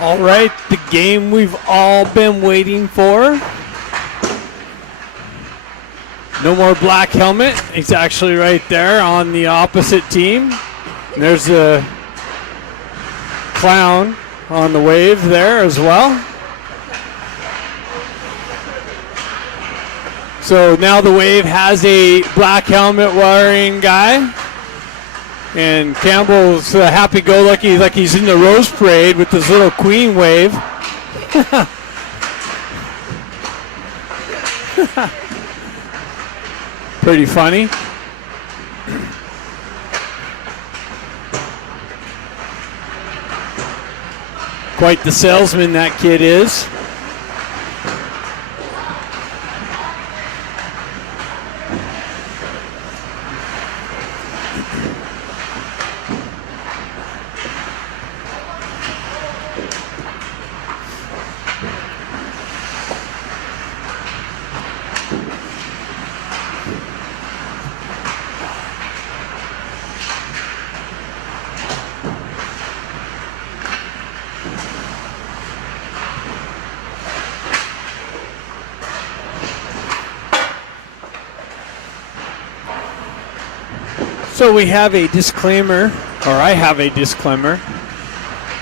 All right, the game we've all been waiting for. No more black helmet. He's actually right there on the opposite team. And there's a clown on the wave there as well. So now the wave has a black helmet wearing guy. And Campbell's happy-go-lucky like he's in the Rose Parade with this little queen wave. Pretty funny. Quite the salesman that kid is. So we have a disclaimer, or I have a disclaimer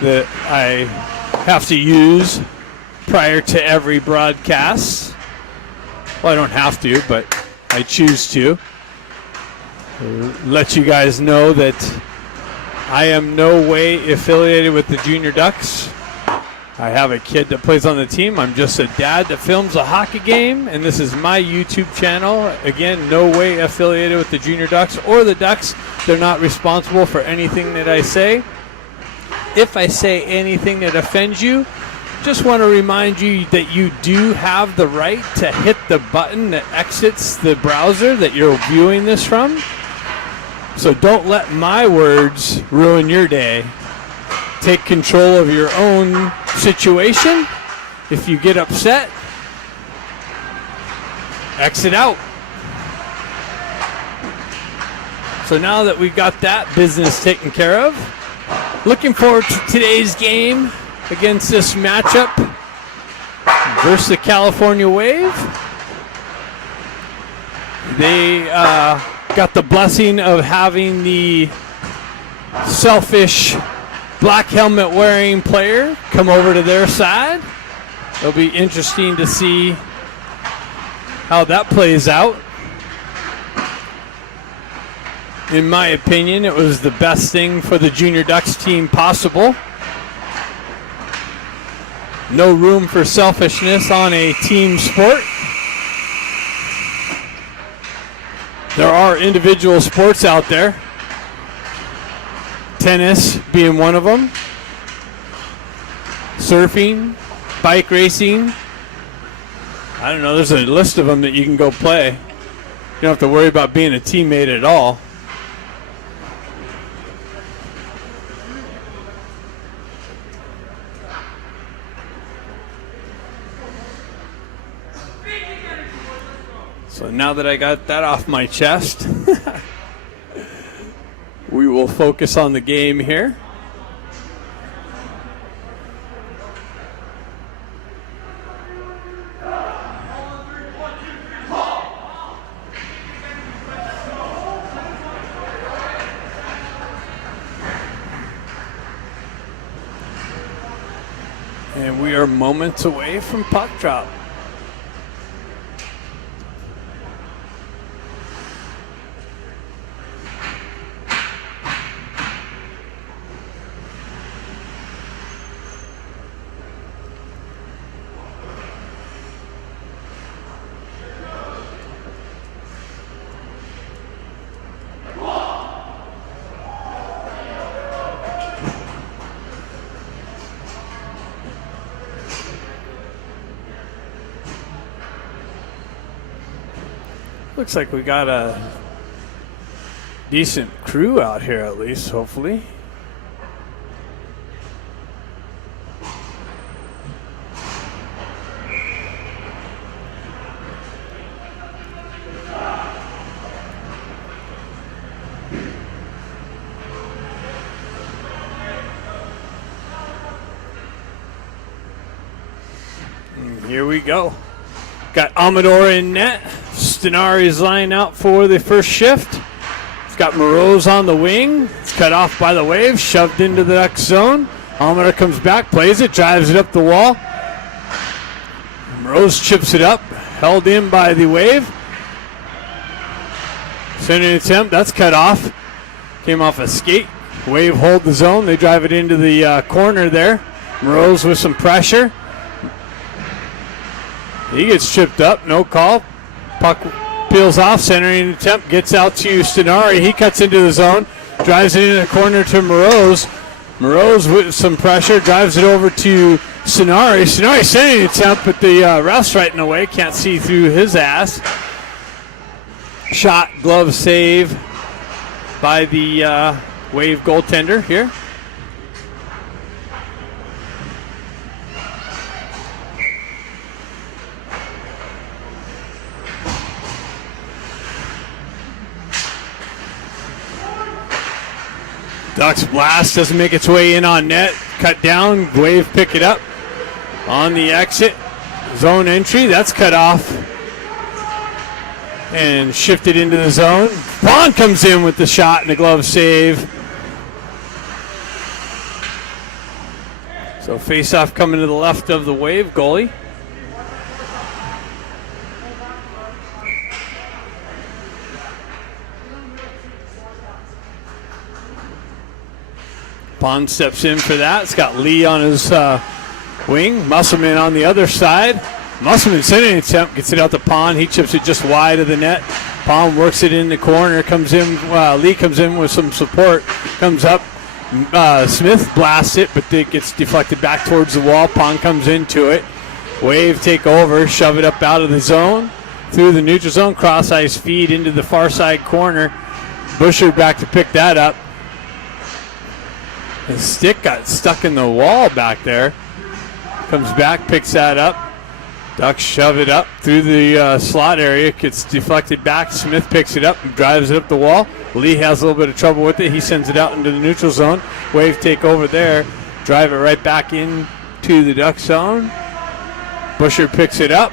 that I have to use prior to every broadcast. Well, I don't have to, but I choose to. Let you guys know that I am no way affiliated with the Junior Ducks. I have a kid that plays on the team. I'm just a dad that films a hockey game, and this is my YouTube channel. Again, no way affiliated with the Junior Ducks or the Ducks. They're not responsible for anything that I say. If I say anything that offends you, just want to remind you that you do have the right to hit the button that exits the browser that you're viewing this from. So don't let my words ruin your day. Take control of your own situation. If you get upset, exit out. So now that we got that business taken care of, looking forward to today's game against this matchup versus the California Wave. They got the blessing of having the selfish black helmet wearing player come over to their side. It'll be interesting to see how that plays out. In my opinion, it was the best thing for the Junior Ducks team possible. No room for selfishness on a team sport. There are individual sports out there. Tennis being one of them. Surfing, bike racing. I don't know, there's a list of them that you can go play. You don't have to worry about being a teammate at all. So now that I got that off my chest, we will focus on the game here. And we are moments away from puck drop. Looks like we got a decent crew out here at least, hopefully. Here we go. Got Amador in net. Stenari's line out for the first shift. It's got Moroz on the wing. It's cut off by the Wave, shoved into the Duck zone. Amador comes back, plays it, drives it up the wall. Moroz chips it up, held in by the Wave. Sending an attempt, that's cut off. Came off a skate. Wave hold the zone. They drive it into the corner there. Moroz with some pressure. He gets chipped up, no call. Puck peels off, centering attempt, gets out to Stenari. He cuts into the zone, drives it into the corner to Moroz. Moroz with some pressure, drives it over to Stenari. Stenari sending an attempt, but the ref's right in the way. Can't see through his ass. Shot, glove save by the Wave goaltender here. Ducks blast doesn't make its way in on net. Cut down, Wave pick it up on the exit. Zone entry, that's cut off and shifted into the zone. Vaughn comes in with the shot and the glove save. So face-off coming to the left of the Wave goalie. Pond steps in for that. It's got Lee on his wing. Musselman on the other side. Musselman sending an attempt, gets it out to Pond. He chips it just wide of the net. Pond works it in the corner. Comes in. Lee comes in with some support. Comes up. Smith blasts it, but it gets deflected back towards the wall. Pond comes into it. Wave take over, shove it up out of the zone. Through the neutral zone, cross ice feed into the far side corner. Busher back to pick that up. His stick got stuck in the wall back there. Comes back, picks that up. Ducks shove it up through the slot area. Gets deflected back. Smith picks it up and drives it up the wall. Lee has a little bit of trouble with it. He sends it out into the neutral zone. Wave take over there. Drive it right back into the Duck zone. Busher picks it up.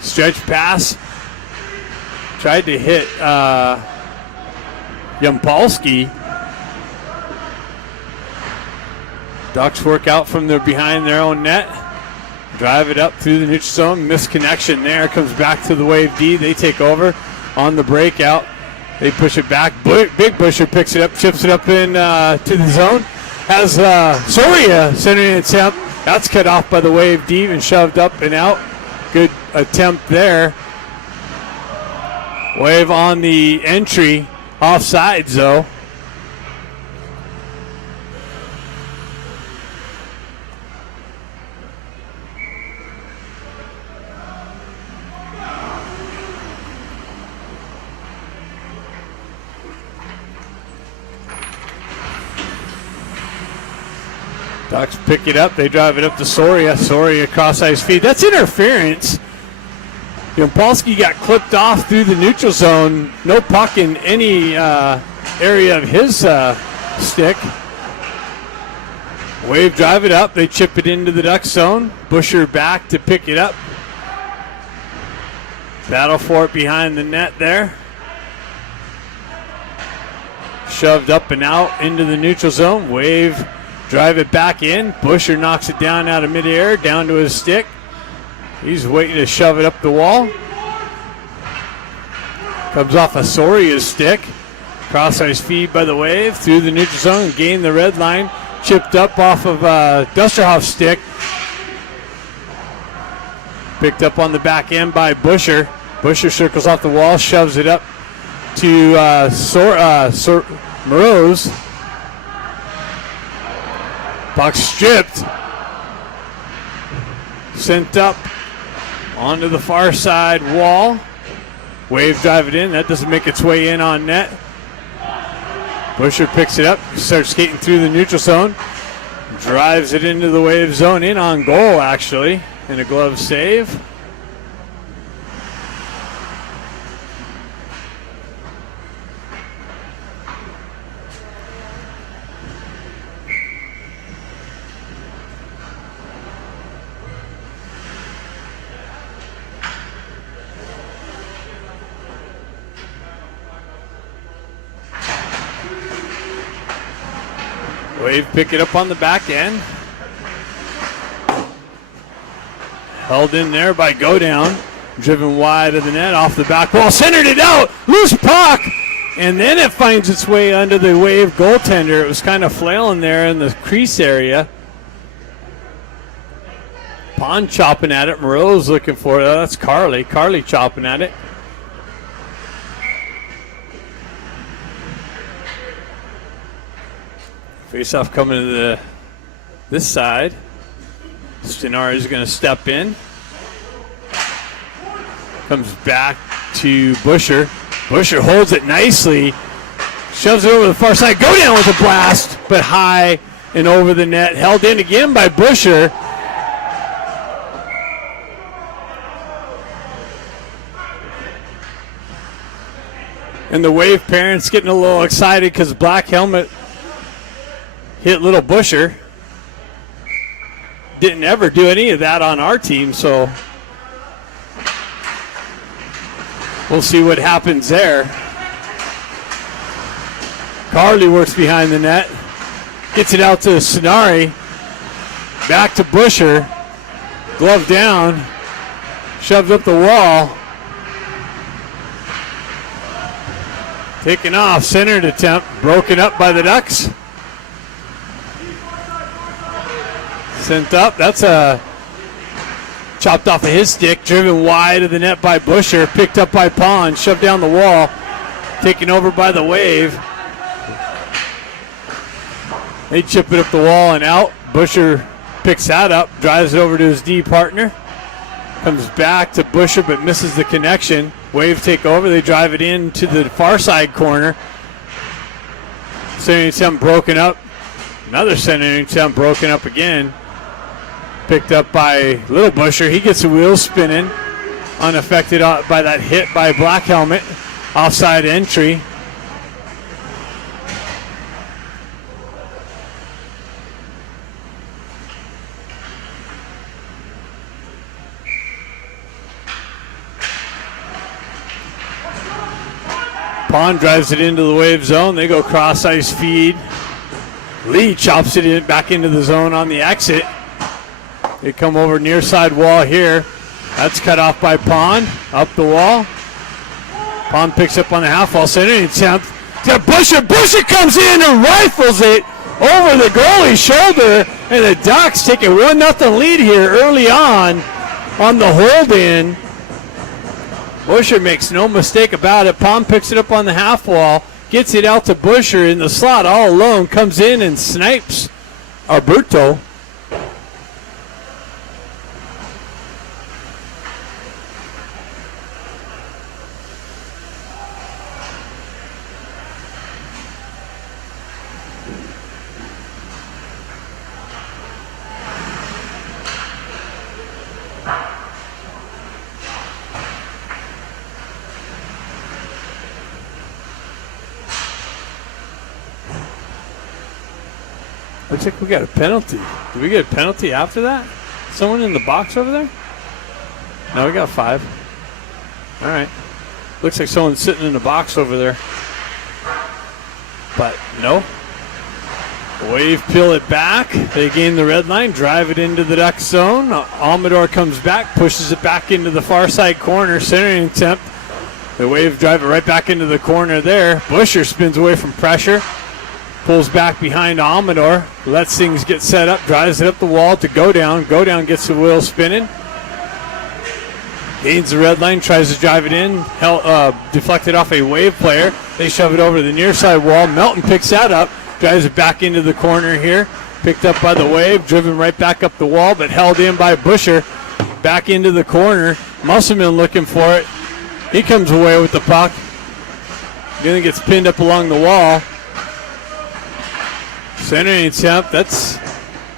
Stretch pass. Tried to hit Yampolsky. Ducks work out from behind their own net. Drive it up through the neutral zone. Misconnection there. Comes back to the Wave D. They take over on the breakout. They push it back. Big Busher picks it up, chips it up in to the zone. Has Soria sending an attempt. That's cut off by the Wave D and shoved up and out. Good attempt there. Wave on the entry. Offsides though. Ducks pick it up. They drive it up to Soria. Soria cross ice feed. That's interference. Yampolsky got clipped off through the neutral zone. No puck in any area of his stick. Wave drive it up. They chip it into the Duck zone. Busher back to pick it up. Battle for it behind the net there. Shoved up and out into the neutral zone. Wave drive it back in. Busher knocks it down out of midair, down to his stick. He's waiting to shove it up the wall. Comes off of Soria's stick. Cross ice feed by the Wave through the neutral zone, gain the red line. Chipped up off of Dusterhoff's stick. Picked up on the back end by Busher. Busher circles off the wall, shoves it up to Moroz. Puck stripped. Sent up onto the far side wall. Wave drive it in. That doesn't make its way in on net. Busher picks it up, starts skating through the neutral zone. Drives it into the Wave zone, in on goal actually, and a glove save. Wave pick it up on the back end. Held in there by Go Down. Driven wide of the net, off the back wall, centered it out, loose puck, and then it finds its way under the Wave goaltender. It was kind of flailing there in the crease area. Pond chopping at it, Moreau's looking for it. Oh, that's Carly chopping at it. Face-off coming to this side. Stenari is going to step in. Comes back to Busher. Busher holds it nicely. Shoves it over the far side. Go Down with a blast, but high and over the net. Held in again by Busher. And the Wave parents getting a little excited because Black Helmet hit little Busher. Didn't ever do any of that on our team, so we'll see what happens there. Carly works behind the net. Gets it out to Sonari. Back to Busher. Glove down. Shoved up the wall. Taken off. Centered attempt. Broken up by the Ducks. Sent up. That's a chopped off of his stick. Driven wide of the net by Busher. Picked up by Pond. Shoved down the wall. Taken over by the Wave. They chip it up the wall and out. Busher picks that up. Drives it over to his D partner. Comes back to Busher but misses the connection. Wave take over. They drive it in to the far side corner. Centering attempt broken up. Another centering attempt broken up again. Picked up by Little Busher. He gets the wheels spinning. Unaffected by that hit by Black Helmet. Offside entry. Pond drives it into the Wave zone. They go cross ice feed. Lee chops it in back into the zone on the exit. They come over near side wall here. That's cut off by Pond. Up the wall. Pond picks up on the half wall. Centering attempt. To Busher. Busher comes in and rifles it over the goalie's shoulder. And the Ducks take a 1-0 lead here early on the hold in. Busher makes no mistake about it. Pond picks it up on the half wall. Gets it out to Busher in the slot all alone. Comes in and snipes Alberto. Looks like we got a penalty. Did we get a penalty after that? Someone in the box over there? No, we got 5. All right. Looks like someone's sitting in the box over there. But no. Wave peel it back. They gain the red line, drive it into the Duck zone. Amador comes back, pushes it back into the far side corner. Centering attempt. The Wave drive it right back into the corner there. Busher spins away from pressure. Pulls back behind Amador, lets things get set up, drives it up the wall to Go Down. Go Down gets the wheel spinning. Gains the red line, tries to drive it in, deflected off a Wave player. They shove it over to the near side wall. Melton picks that up, drives it back into the corner here. Picked up by the Wave, driven right back up the wall, but held in by Busher. Back into the corner. Musselman looking for it. He comes away with the puck. Then gets pinned up along the wall. Centering attempt, that's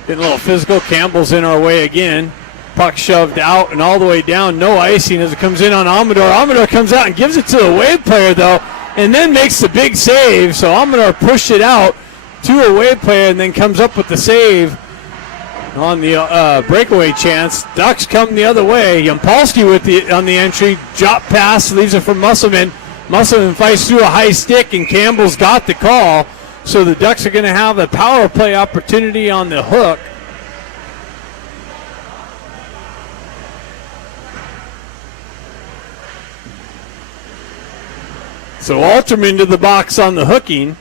getting a little physical. Campbell's in our way again. Puck shoved out and all the way down. No icing as it comes in on Amador. Amador comes out and gives it to the Wave player, though, and then makes the big save. So Amador pushed it out to a Wave player and then comes up with the save on the breakaway chance. Ducks come the other way. Yampolsky on the entry. Drop pass, leaves it for Musselman. Musselman fights through a high stick, and Campbell's got the call. So the Ducks are going to have a power play opportunity on the hook. So Alterman to the box on the hooking.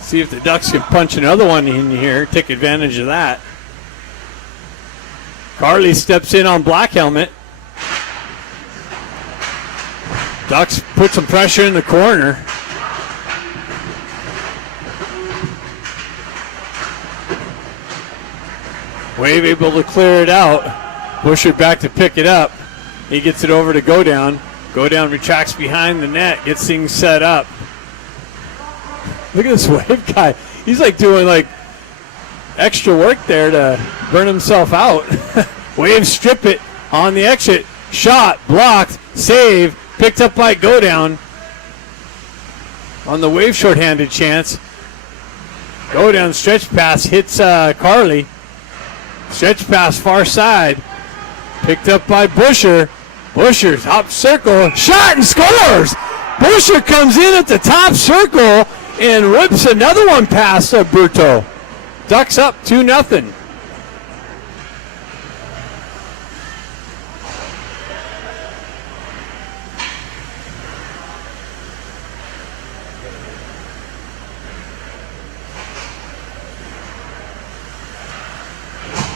See if the Ducks can punch another one in here, take advantage of that. Carly steps in on Black Helmet. Ducks put some pressure in the corner. Wave able to clear it out. Busher back to pick it up. He gets it over to Go Down. Go Down retracts behind the net, gets things set up. Look at this Wave guy. He's like doing like extra work there to burn himself out. Wave strip it on the exit. Shot, blocked, save, picked up by Go Down. On the Wave shorthanded chance. Go Down stretch pass hits Carly. Stretch pass far side. Picked up by Busher. Busher top circle. Shot and scores! Busher comes in at the top circle and rips another one past Berto. Ducks up 2-0.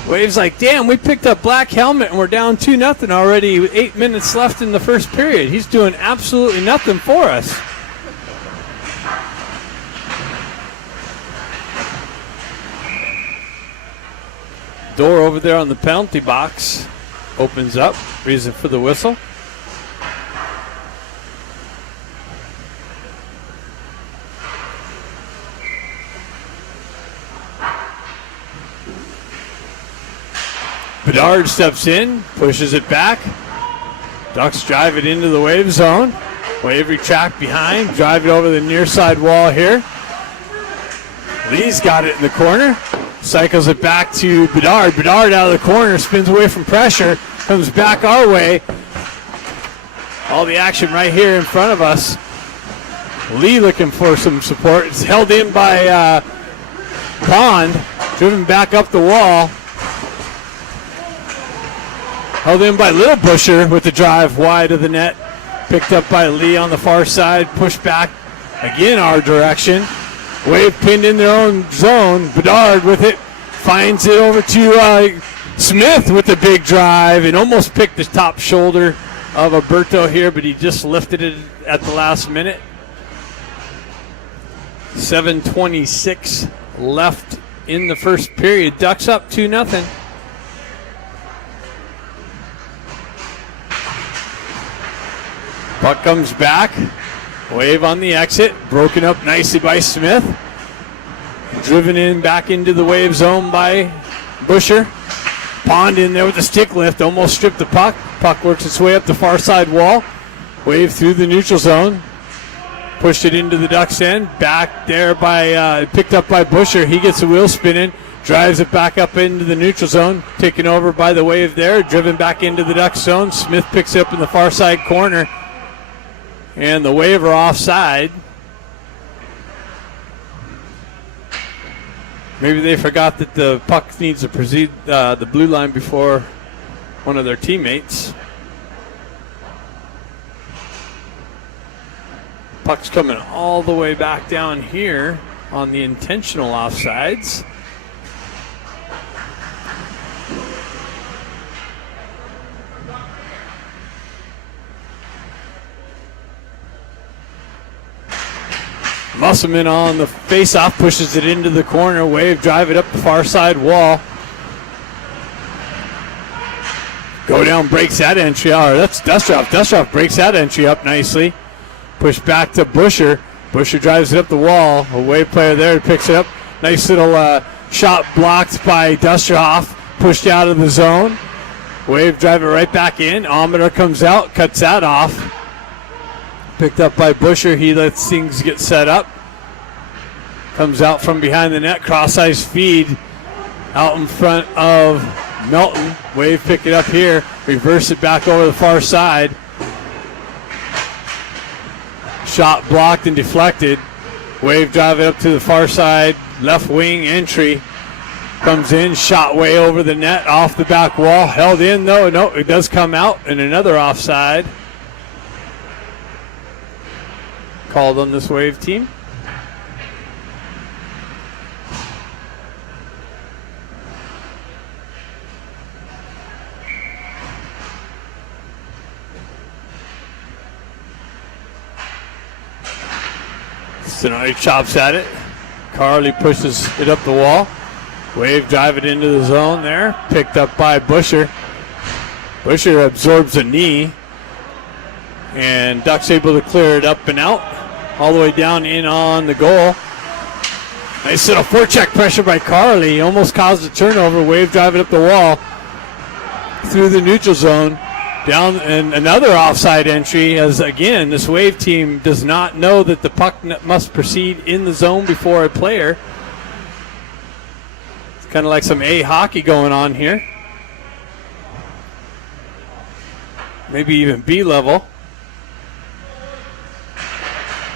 Wave's like, damn, we picked up Black Helmet and we're down 2-0 already with 8 minutes left in the first period. He's doing absolutely nothing for us. Door over there on the penalty box opens up. Reason for the whistle. Bedard steps in, pushes it back. Ducks drive it into the Wave zone. Wave retract behind, drive it over the near side wall here. Lee's got it in the corner. Cycles it back to Bedard. Bedard out of the corner, spins away from pressure, comes back our way. All the action right here in front of us. Lee looking for some support. It's held in by Pond, driven back up the wall. Held in by Little Busher with the drive wide of the net. Picked up by Lee on the far side, pushed back again our direction. Wave pinned in their own zone. Bedard with it, finds it over to Smith with the big drive and almost picked the top shoulder of Alberto here, but he just lifted it at the last minute. 7:26 left in the first period. Ducks up 2-0. Puck comes back. Wave on the exit, broken up nicely by Smith. Driven in back into the Wave zone by Busher. Pond in there with the stick lift, almost stripped the puck. Puck works its way up the far side wall. Wave through the neutral zone. Pushed it into the Ducks end. Back there by, picked up by Busher. He gets the wheel spinning, drives it back up into the neutral zone. Taken over by the Wave there, driven back into the Ducks zone. Smith picks it up in the far side corner. And the Wave are offside. Maybe they forgot that the puck needs to proceed the blue line before one of their teammates. Puck's coming all the way back down here on the intentional offsides. Musselman on the face-off, pushes it into the corner. Wave drive it up the far side wall. Go Down breaks that entry. Oh, that's Dustrov. Dustrov breaks that entry up nicely. Push back to Busher. Busher drives it up the wall. A Wave player there picks it up. Nice little shot blocked by Dustrov. Pushed out of the zone. Wave drive it right back in. Almeter comes out, cuts that off. Picked up by Busher. He lets things get set up. Comes out from behind the net. Cross-ice feed out in front of Melton, Wave pick it up here, reverse it back over the far side. Shot blocked and deflected. Wave drive it up to the far side, left wing entry. Comes in, shot way over the net, off the back wall, held in though. No, it does come out, and another offside. Called on this Wave team. Sonari chops at it. Carly pushes it up the wall. Wave drive it into the zone there. Picked up by Busher. Busher absorbs a knee. And Ducks able to clear it up and out. All the way down in on the goal. Nice little forecheck pressure by Carly. Almost caused a turnover. Wave drive it up the wall. Through the neutral zone. Down, and another offside entry, as again this Wave team does not know that the puck must proceed in the zone before a player. It's kind of like some A hockey going on here. Maybe even B level.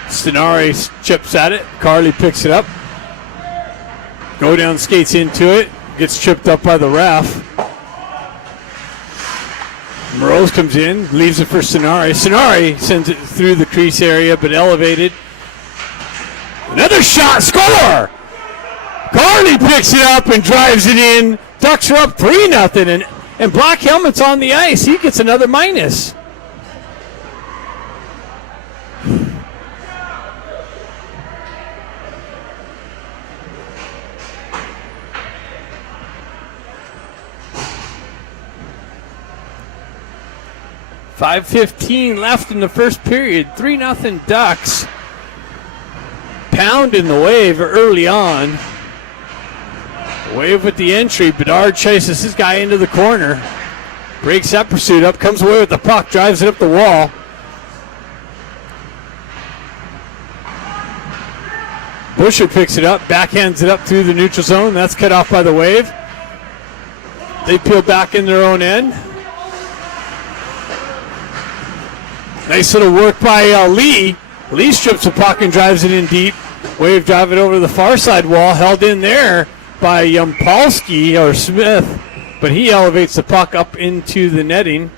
Stenari chips at it. Carly picks it up. Go down, skates into it. Gets tripped up by the ref. Morose comes in, leaves it for Sonari. Sonari sends it through the crease area, but elevated. Another shot, score! Carney picks it up and drives it in. Ducks are up 3-0, and Black Helmet's on the ice. He gets another minus. .5:15 left in the first period. 3-0 Ducks. Pound in the Wave early on. Wave with the entry. Bedard chases his guy into the corner. Breaks that pursuit up. Comes away with the puck. Drives it up the wall. Busher picks it up. Backhands it up through the neutral zone. That's cut off by the Wave. They peel back in their own end. Nice little work by Lee. Lee strips the puck and drives it in deep. Wave drive it over to the far side wall. Held in there by Yampolsky or Smith. But he elevates the puck up into the netting.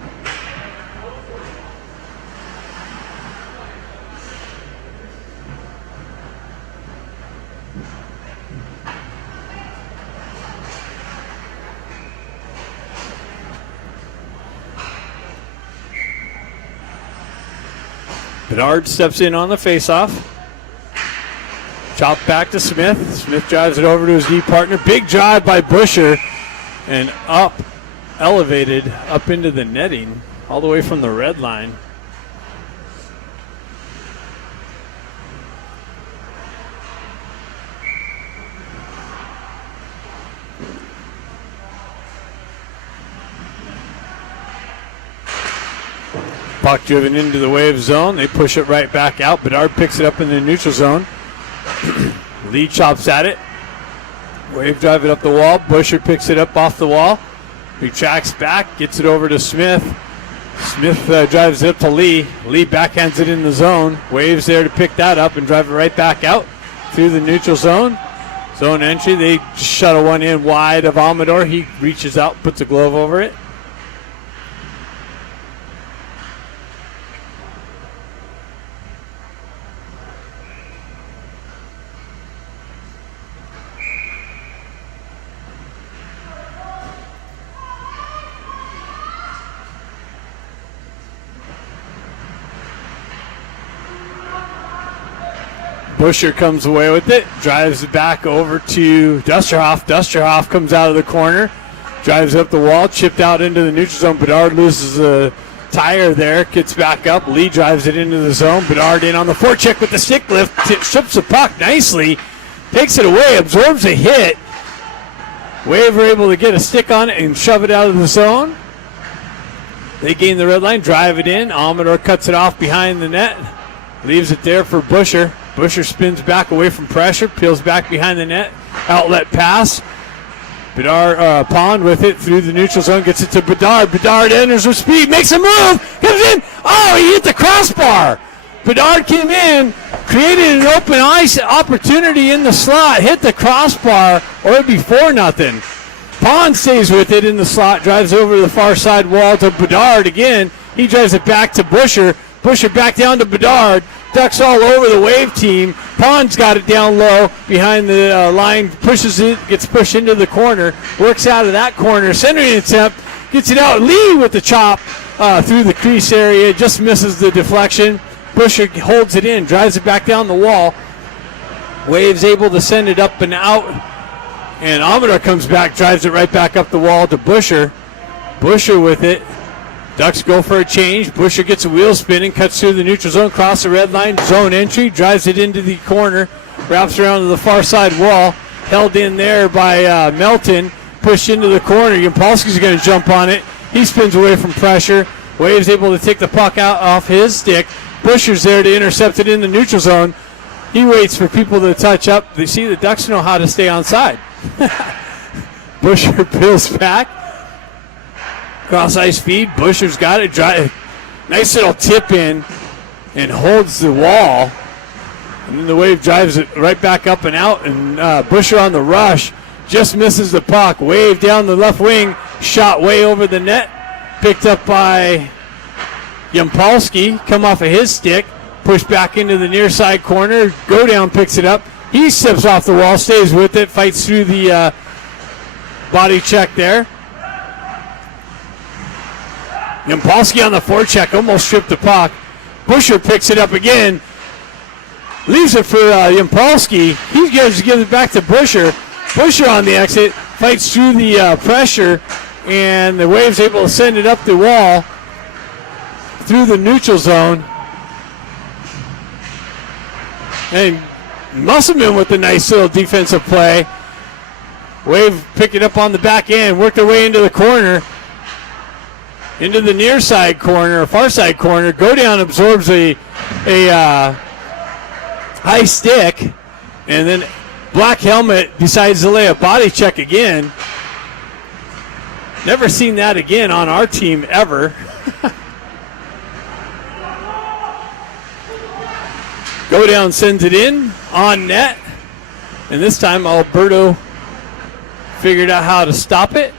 Bedard steps in on the faceoff. Chop back to Smith. Smith drives it over to his D partner. Big drive by Busher. And up, elevated up into the netting, all the way from the red line. Puck driven into the Wave zone. They push it right back out. Bedard picks it up in the neutral zone. Lee chops at it. Wave drive it up the wall. Busher picks it up off the wall. Retracts back. Gets it over to Smith. Smith drives it up to Lee. Lee backhands it in the zone. Wave's there to pick that up and drive it right back out through the neutral zone. Zone entry. They shuttle one in wide of Amador. He reaches out, puts a glove over it. Busher comes away with it, drives it back over to Dusterhoff. Dusterhoff comes out of the corner, drives up the wall, chipped out into the neutral zone. Bedard loses a tire there, gets back up. Lee drives it into the zone. Bedard in on the forecheck with the stick lift, strips the puck nicely, takes it away, absorbs a hit. Wave are able to get a stick on it and shove it out of the zone. They gain the red line, drive it in. Amador cuts it off behind the net, leaves it there for Busher. Busher spins back away from pressure, peels back behind the net, outlet pass. Bedard, Pond with it through the neutral zone, gets it to Bedard. Bedard enters with speed, makes a move, comes in. Oh, he hit the crossbar. Bedard came in, created an open ice opportunity in the slot, hit the crossbar, or it'd be 4-0. Pond stays with it in the slot, drives over the far side wall to Bedard again. He drives it back to Busher. Busher back down to Bedard. Ducks all over the Wave team. Pond's got it down low behind the line, pushes it, gets pushed into the corner, works out of that corner, centering attempt, gets it out. Lee with the chop through the crease area, just misses the deflection. Busher holds it in, drives it back down the wall. Wave's able to send it up and out, and Amador comes back, drives it right back up the wall to Busher. Busher with it. Ducks go for a change. Busher gets a wheel spin and cuts through the neutral zone, across the red line, zone entry, drives it into the corner, wraps around to the far side wall, held in there by Melton, pushed into the corner. Yampolsky's going to jump on it. He spins away from pressure. Wave's able to take the puck out off his stick. Busher's there to intercept it in the neutral zone. He waits for people to touch up. They see the Ducks know how to stay onside. Busher peels back. Cross ice feed. Busher's got it. Nice little tip in and holds the wall. And then the Wave drives it right back up and out. And Busher on the rush just misses the puck. Wave down the left wing. Shot way over the net. Picked up by Yampolsky. Come off of his stick. Pushed back into the near side corner. Go down picks it up. He steps off the wall. Stays with it. Fights through the body check there. Yampolsky on the forecheck, almost stripped the puck. Busher picks it up again. Leaves it for Yampolsky. He gives it back to Busher. Busher on the exit, fights through the pressure, and the Wave's able to send it up the wall through the neutral zone. And Musselman with a nice little defensive play. Wave picked it up on the back end, worked their way into the corner. Into the near side corner, or far side corner. Go down absorbs a high stick, and then Black Helmet decides to lay a body check again. Never seen that again on our team ever. Go down sends it in on net, and this time Alberto figured out how to stop it.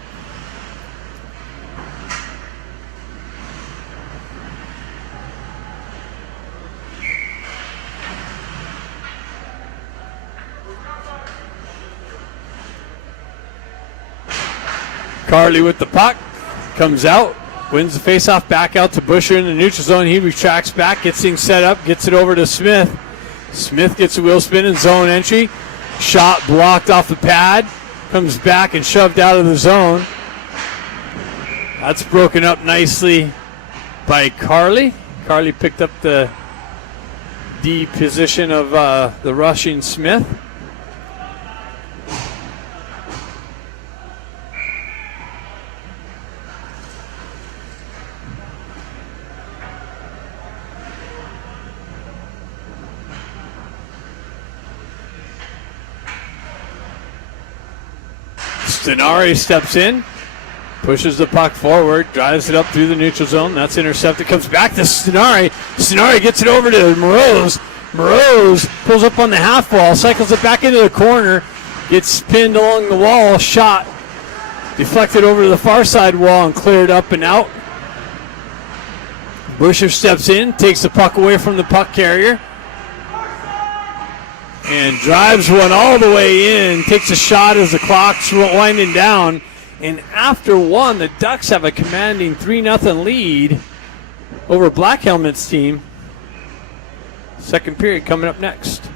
Carley with the puck, comes out, wins the faceoff back out to Busher in the neutral zone. He retracts back, gets things set up, gets it over to Smith. Smith gets a wheel spin and zone entry. Shot blocked off the pad, comes back and shoved out of the zone. That's broken up nicely by Carley. Carley picked up the D position of the rushing Smith. Stenari steps in, pushes the puck forward, drives it up through the neutral zone. That's intercepted. Comes back to Stenari. Stenari gets it over to Moroz. Moroz pulls up on the half wall, cycles it back into the corner, gets pinned along the wall, shot deflected over to the far side wall and cleared up and out. Busher steps in, takes the puck away from the puck carrier, and drives one all the way in, takes a shot as the clock's winding down. And after one, the Ducks have a commanding 3-0 lead over Black Helmet's team. Second period coming up next.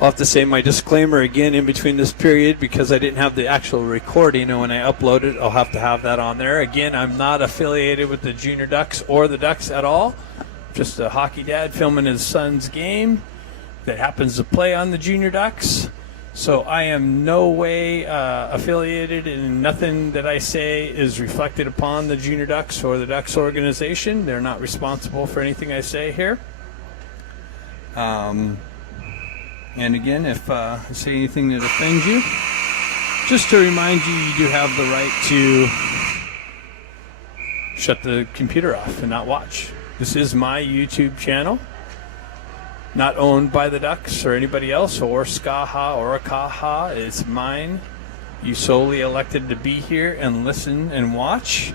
I'll have to say my disclaimer again in between this period because I didn't have the actual recording, and when I upload it, I'll have to have that on there. Again, I'm not affiliated with the Junior Ducks or the Ducks at all. Just a hockey dad filming his son's game. that happens to play on the Junior Ducks. So I am no way affiliated, and nothing that I say is reflected upon the Junior Ducks or the Ducks organization. They're not responsible for anything I say here. And again, if I say anything that offends you, just to remind you, you do have the right to shut the computer off and not watch. This is my YouTube channel. Not owned by the Ducks or anybody else or CAHA or a CAHA. It's mine. You solely elected to be here and listen and watch.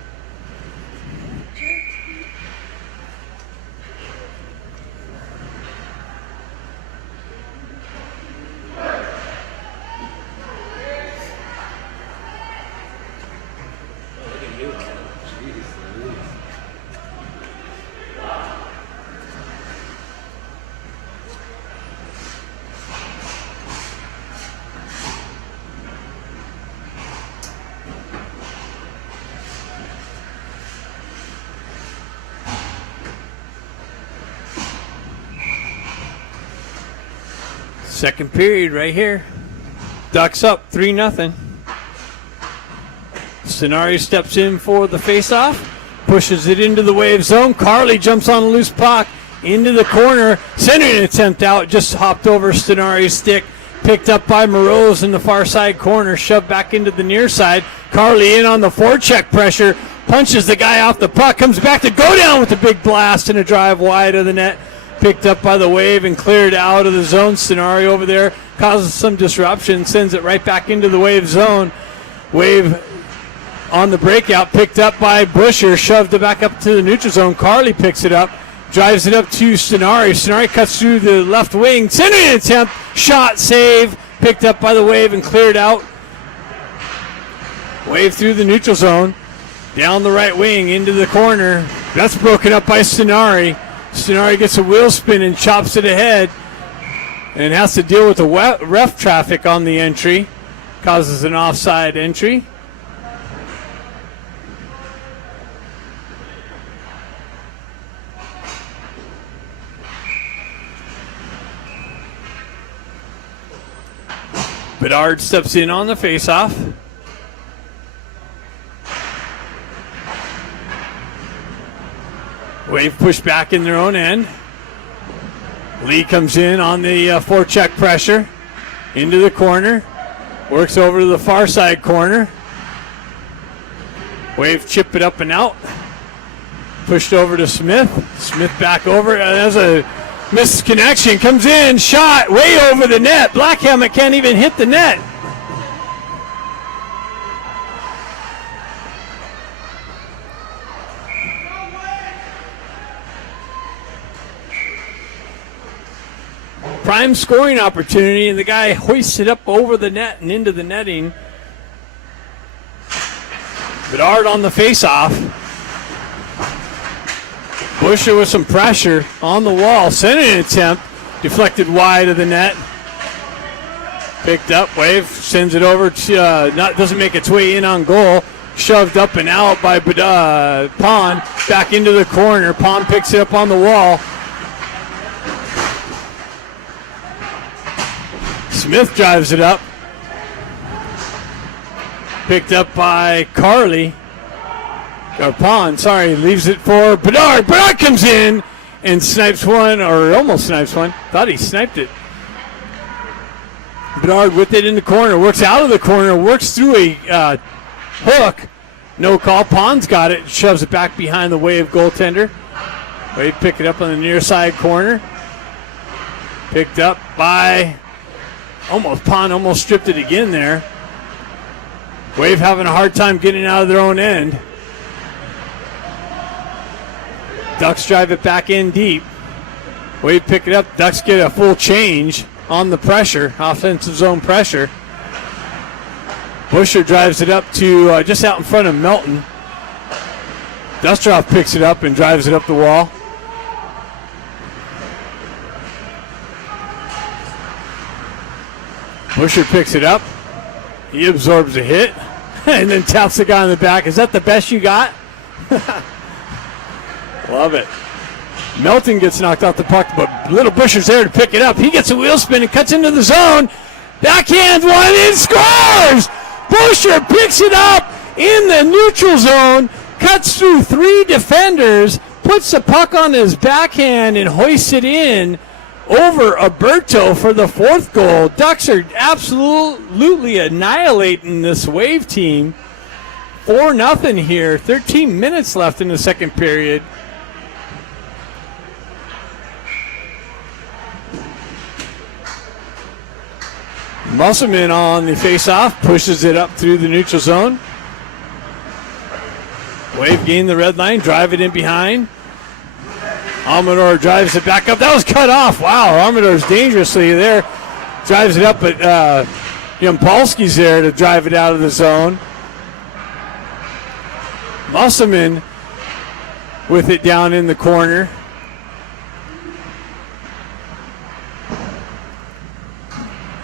Second period right here. Ducks up 3-0. Stenari steps in for the faceoff. Pushes it into the Wave zone. Carly jumps on a loose puck into the corner. Centering attempt out. Just hopped over Stenari's stick. Picked up by Morose in the far side corner. Shoved back into the near side. Carly in on the forecheck pressure. Punches the guy off the puck. Comes back to go down with a big blast and a drive wide of the net. Picked up by the Wave and cleared out of the zone. Stenari over there causes some disruption, sends it right back into the Wave zone. Wave on the breakout, picked up by Busher, shoved it back up to the neutral zone. Carly picks it up, drives it up to Stenari. Stenari cuts through the left wing, centering attempt, shot, save, picked up by the Wave and cleared out. Wave through the neutral zone, down the right wing into the corner. That's broken up by Stenari. Stenari gets a wheel spin and chops it ahead and has to deal with the ref traffic on the entry. Causes an offside entry. Bedard steps in on the faceoff. Wave pushed back in their own end. Lee comes in on the forecheck pressure into the corner. Works over to the far side corner. Wave chip it up and out. Pushed over to Smith. Smith back over. There's a missed connection. Comes in. Shot way over the net. Black Helmet can't even hit the net. Prime scoring opportunity, and the guy hoists it up over the net and into the netting. Bedard on the faceoff. Busher with some pressure on the wall. Sending an attempt. Deflected wide of the net. Picked up. Wave sends it over to, doesn't make its way in on goal. Shoved up and out by Pond. Back into the corner. Pond picks it up on the wall. Smith drives it up. Picked up by Carly. Or Pond, sorry. Leaves it for Bedard. Bedard comes in and snipes one, or almost snipes one. Thought he sniped it. Bedard with it in the corner. Works out of the corner. Works through a hook. No call. Pond's got it. Shoves it back behind the Wave goaltender. Wave pick it up on the near side corner. Picked up by... Pond almost stripped it again there. Wave having a hard time getting out of their own end. Ducks drive it back in deep. Wave pick it up. Ducks get a full change on the pressure, offensive zone pressure. Busher drives it up to just out in front of Melton. Dustroff picks it up and drives it up the wall. Busher picks it up. He absorbs a hit and then taps the guy on the back. Is that the best you got? Love it. Melton gets knocked off the puck, but Little Busher's there to pick it up. He gets a wheel spin and cuts into the zone. Backhand one and scores! Busher picks it up in the neutral zone, cuts through 3 defenders, puts the puck on his backhand and hoists it in over Alberto for the 4th goal. Ducks are absolutely annihilating this Wave team. 4-0 here. 13 minutes left in the second period. Musselman on the face-off, pushes it up through the neutral zone. Wave gain the red line, drive it in behind. Amador drives it back up. That was cut off. Wow, Amador's dangerously there. Drives it up, but Yampolsky's there to drive it out of the zone. Musselman with it down in the corner.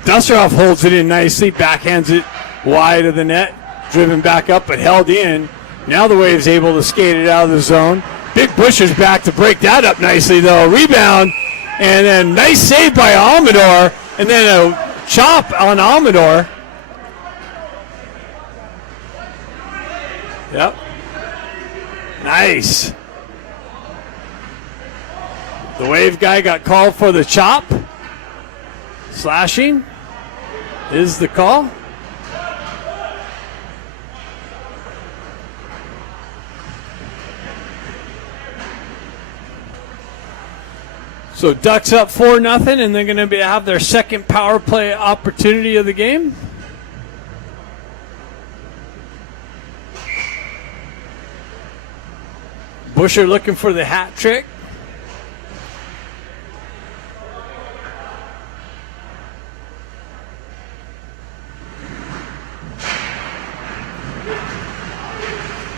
Dusteroff holds it in nicely, backhands it wide of the net, driven back up but held in. Now the Wave's able to skate it out of the zone. Big Busher's back to break that up nicely though. Rebound, and then nice save by Amador, and then a chop on Amador. Yep. Nice. The Wave guy got called for the chop. Slashing is the call. So Ducks up 4-0, and they're going to have their second power play opportunity of the game. Busher looking for the hat trick.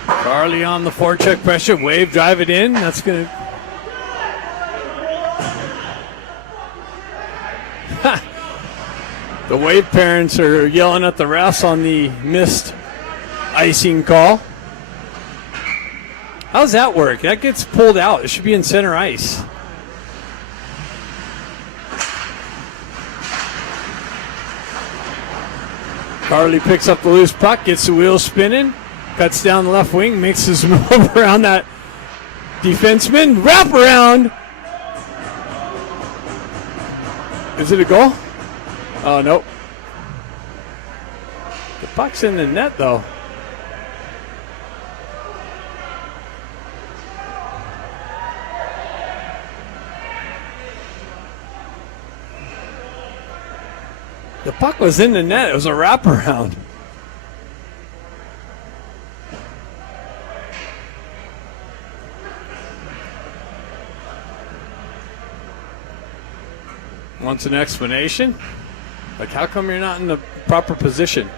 Carly on the forecheck pressure. Wave drive it in. That's going to... The Wave parents are yelling at the refs on the missed icing call. How does that work? That gets pulled out. It should be in center ice. Carly picks up the loose puck, gets the wheel spinning, cuts down the left wing, makes his move around that defenseman. Wrap around. Is it a goal? Oh, nope. The puck's in the net, though. The puck was in the net. It was a wraparound. Wants an explanation? Like, how come you're not in the proper position?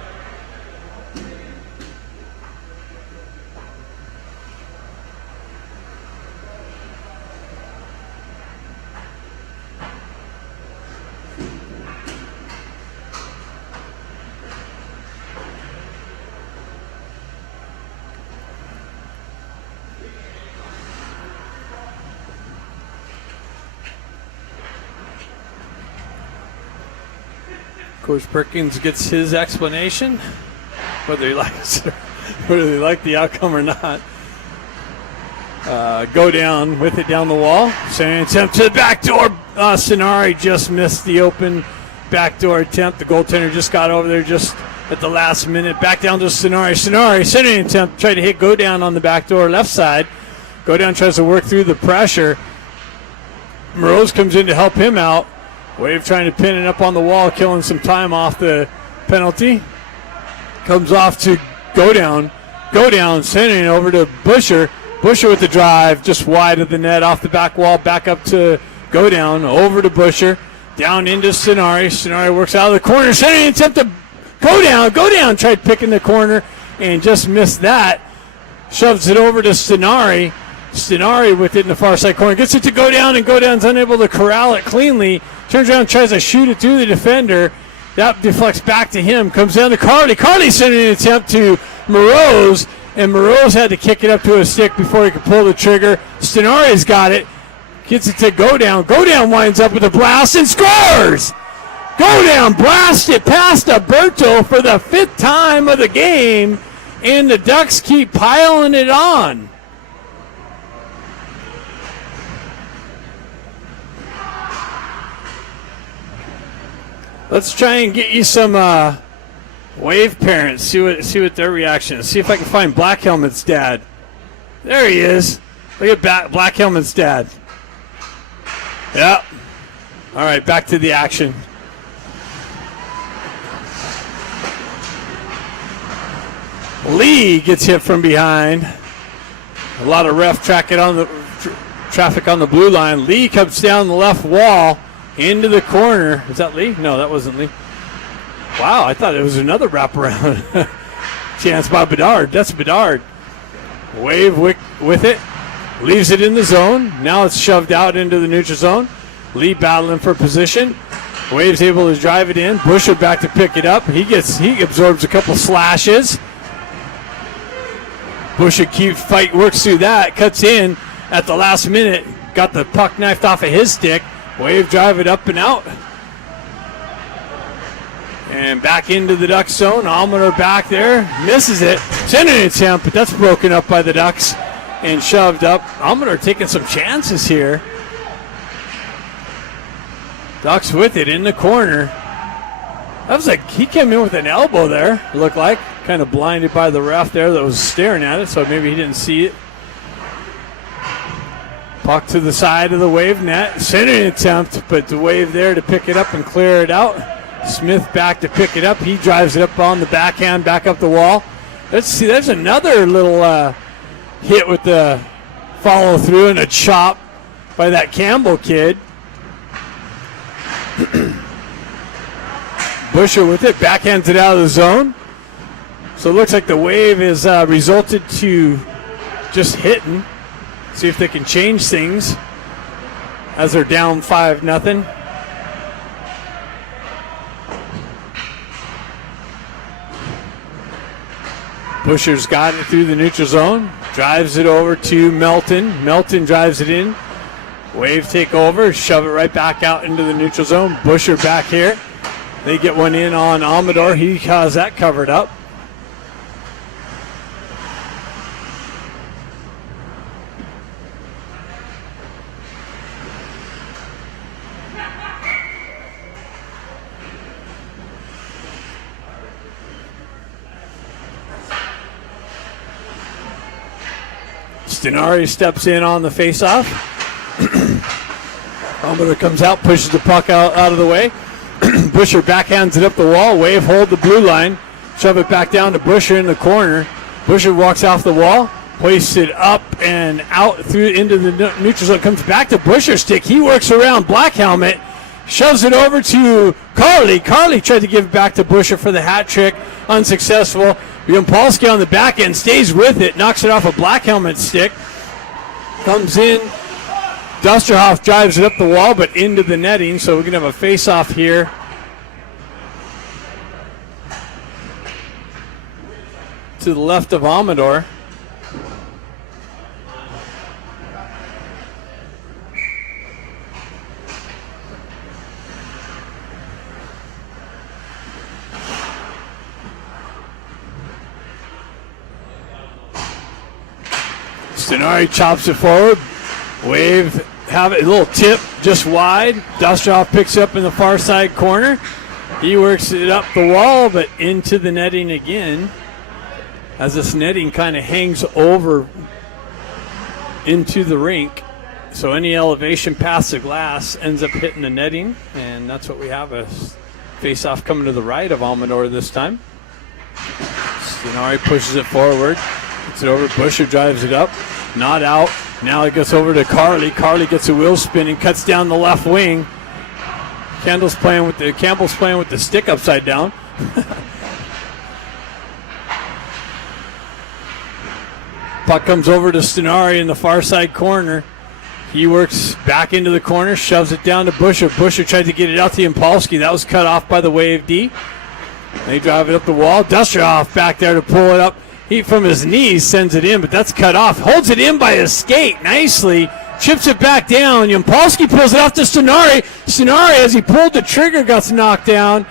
Coach Perkins gets his explanation, whether he likes the outcome or not. Go down with it down the wall. Sending attempt to the back door. Sonari just missed the open backdoor attempt. The goaltender just got over there just at the last minute. Back down to Sonari. Sonari sending attempt, tried to hit Go down on the back door left side. Go down tries to work through the pressure. Morose comes in to help him out. Wave trying to pin it up on the wall, killing some time off the penalty. Comes off to Go down. Go down, sending it over to Busher. Busher with the drive, just wide of the net, off the back wall, back up to Go down, over to Busher, down into Sonari. Sonari works out of the corner, sending an attempt to Go down. Go down, tried picking the corner and just missed that. Shoves it over to Sonari. Sonari with it in the far side corner. Gets it to Go down, and Go down's unable to corral it cleanly. Turns around, tries to shoot it through the defender. That deflects back to him. Comes down to Carly. Carly sending an attempt to Morose, and Morose had to kick it up to his stick before he could pull the trigger. Stenari's got it. Gets it to Go Down. Go Down winds up with a blast and scores! Go Down blast it past Alberto for the 5th time of the game, and the Ducks keep piling it on. Let's try and get you some Wave parents. See what their reaction is. See if I can find Black Helmet's dad. There he is. Look at Black Helmet's dad. Yep. All right, back to the action. Lee gets hit from behind. A lot of ref traffic on the blue line. Lee comes down the left wall into the corner. Is that Lee? No, that wasn't Lee. Wow, I thought it was another wraparound. Chance by Bedard. That's Bedard. Wave with it. Leaves it in the zone. Now it's shoved out into the neutral zone. Lee battling for position. Wave's able to drive it in. Busher back to pick it up. He absorbs a couple slashes. Busher works through that. Cuts in at the last minute. Got the puck knifed off of his stick. Wave drive it up and out. And back into the Ducks zone. Almoner back there. Misses it. Sending attempt, but that's broken up by the Ducks and shoved up. Almoner taking some chances here. Ducks with it in the corner. That was like he came in with an elbow there, it looked like. Kind of blinded by the ref there that was staring at it, so maybe he didn't see it. Puck to the side of the Wave net. Sending attempt, but the Wave there to pick it up and clear it out. Smith back to pick it up. He drives it up on the backhand, back up the wall. Let's see, there's another little hit with the follow through and a chop by that Campbell kid. Busher with it, backhands it out of the zone. So it looks like the Wave has resulted to just hitting. See if they can change things as they're down 5-0. Busher's got it through the neutral zone. Drives it over to Melton. Melton drives it in. Wave take over. Shove it right back out into the neutral zone. Busher back here. They get one in on Amador. He has that covered up. Stenari steps in on the faceoff. Almoner comes out, pushes the puck out of the way. Busher backhands it up the wall. Wave hold the blue line. Shove it back down to Busher in the corner. Busher walks off the wall, hoists it up and out through into the neutral zone. Comes back to Busher's stick. He works around Black Helmet. Shoves it over to Carly. Carly tried to give it back to Busher for the hat trick. Unsuccessful. Yampolsky on the back end stays with it. Knocks it off a Black Helmet stick. Comes in. Dusterhoff drives it up the wall, but into the netting, so we're going to have a face-off here. To the left of Amador. Stenari chops it forward. Wave have it, a little tip just wide. Dustoff picks up in the far side corner. He works it up the wall, but into the netting again. As this netting kind of hangs over into the rink. So any elevation past the glass ends up hitting the netting. And that's what we have, a face-off coming to the right of Almanor this time. Stenari pushes it forward. Gets it over. Busher drives it up. Not out. Now it gets over to Carly. Carly gets a wheel spin and cuts down the left wing. Campbell's playing with the stick upside down. Puck comes over to Stenari in the far side corner. He works back into the corner, shoves it down to Busher. Busher tried to get it out to Yampolsky. That was cut off by the Wave D. They drive it up the wall. Dusterhoff back there to pull it up. He from his knees sends it in, but that's cut off. Holds it in by his skate nicely. chips it back down. Yampolsky pulls it off to Sonari. Sonari, as he pulled the trigger, got knocked down.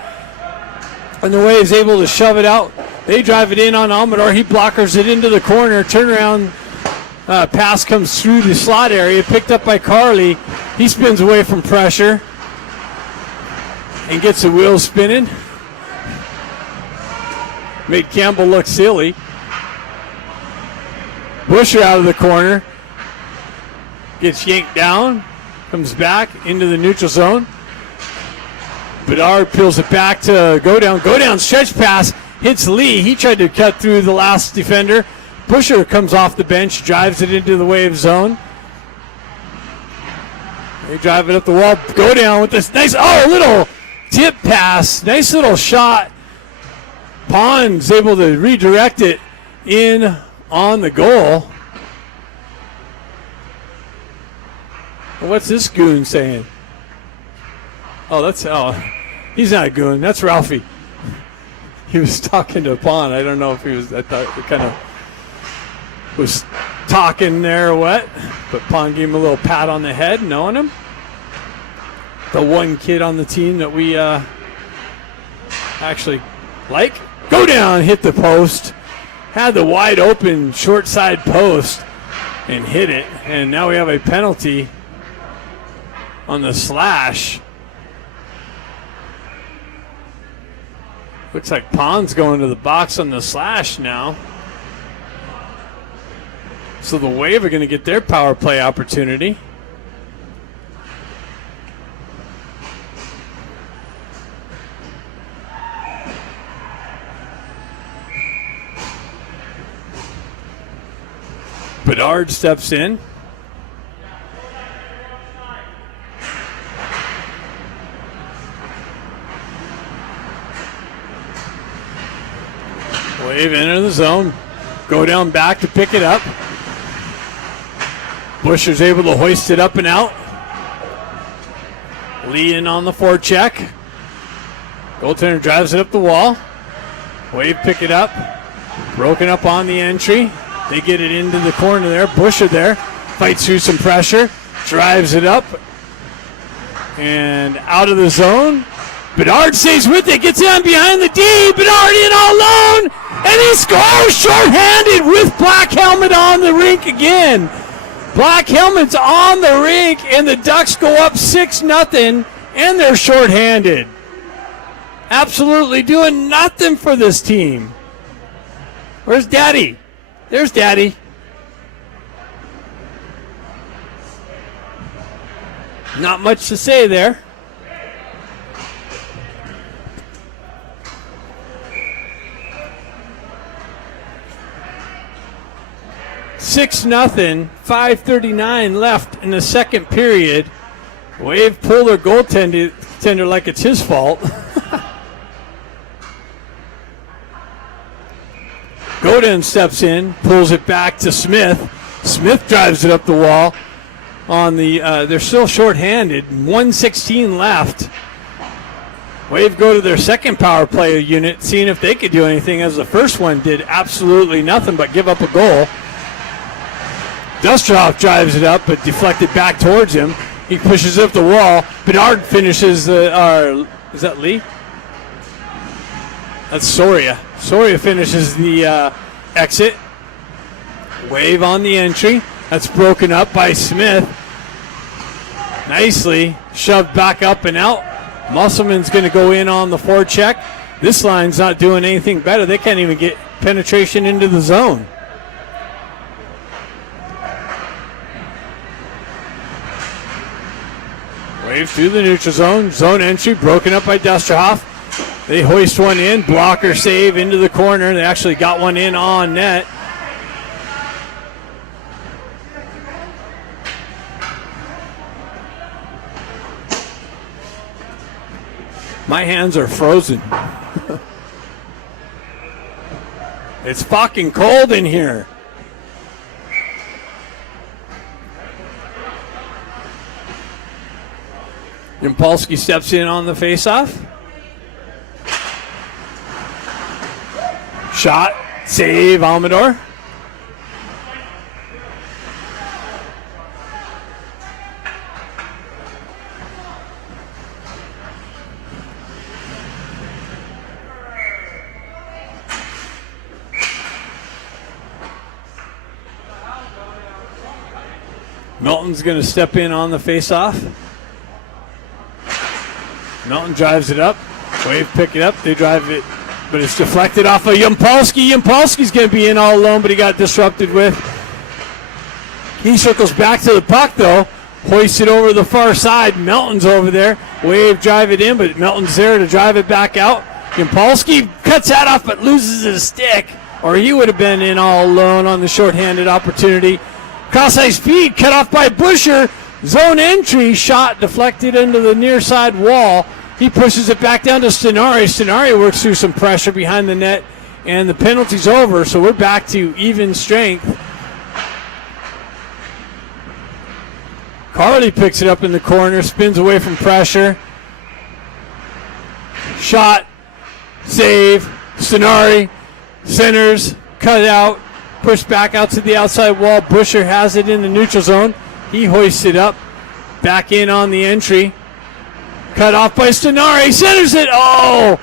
And the Waves able to shove it out. They drive it in on Amador. He blockers it into the corner. Turnaround pass comes through the slot area. Picked up by Carly. He spins away from pressure and gets the wheels spinning. Made Campbell look silly. Busher out of the corner. Gets yanked down. Comes back into the neutral zone. Bedard peels it back to go down. Go down, stretch pass. Hits Lee. He tried to cut through the last defender. Busher comes off the bench. Drives it into the Wave zone. They drive it up the wall. Go down with this nice, little tip pass. Nice little shot. Pond's able to redirect it in on the goal. What's this goon saying? He's not a goon. That's Ralphie. He was talking to Pond. I don't know if he was, I thought it kind of was talking there or what. But Pond gave him a little pat on the head, knowing him. The one kid on the team that we actually like. Go down, hit the post. Had the wide open short side post and hit it. And now we have a penalty on the slash. Looks like Pond's going to the box on the slash now. So the Wave are going to get their power play opportunity. Bedard steps in. Wave enter the zone. Go down back to pick it up. Busher's able to hoist it up and out. Lee in on the forecheck. Goaltender drives it up the wall. Wave pick it up. Broken up on the entry. They get it into the corner there. Busher there. Fights through some pressure. Drives it up. And out of the zone. Bedard stays with it. Gets in behind the D. Bedard in all alone. And he scores shorthanded with Black Helmet on the rink again. Black Helmet's on the rink, and the Ducks go up 6-0, and they're shorthanded. Absolutely doing nothing for this team. Where's Daddy? There's Daddy. Not much to say there. Six nothing, 5:39 left in the second period. Wave pull their goaltender like it's his fault. Godin steps in, pulls it back to Smith. Smith drives it up the wall. On the, they're still shorthanded. 1:16 left. Wave go to their second power play unit, seeing if they could do anything, as the first one did absolutely nothing but give up a goal. Dustrov drives it up, but deflected back towards him. He pushes up the wall. Bedard finishes the, is that Lee? That's Soria. Soria finishes the exit. Wave on the entry. That's broken up by Smith. Nicely shoved back up and out. Musselman's going to go in on the forecheck. This line's not doing anything better. They can't even get penetration into the zone. Wave through the neutral zone. Zone entry broken up by Dusterhoff. They hoist one in. Blocker save into the corner. They actually got one in on net. My hands are frozen. It's fucking cold in here. Yampolsky steps in on the faceoff. Shot, save, Amador. Melton's going to step in on the face-off. Melton drives it up. Wave pick it up. They drive it, but it's deflected off of Yampolsky. Yampolsky's going to be in all alone, but he got disrupted with. He circles back to the puck, though. Hoists it over the far side. Melton's over there. Wave drive it in, but Melton's there to drive it back out. Yampolsky cuts that off, but loses his stick, or he would have been in all alone on the shorthanded opportunity. Cross-ice feed cut off by Busher. Zone entry shot deflected into the near side wall. He pushes it back down to Stenari. Stenari works through some pressure behind the net, and the penalty's over, so we're back to even strength. Carly picks it up in the corner, spins away from pressure. Shot, save, Stenari, centers, cut out, pushed back out to the outside wall. Busher has it in the neutral zone. He hoists it up, back in on the entry. Cut off by Stenari, centers it, oh!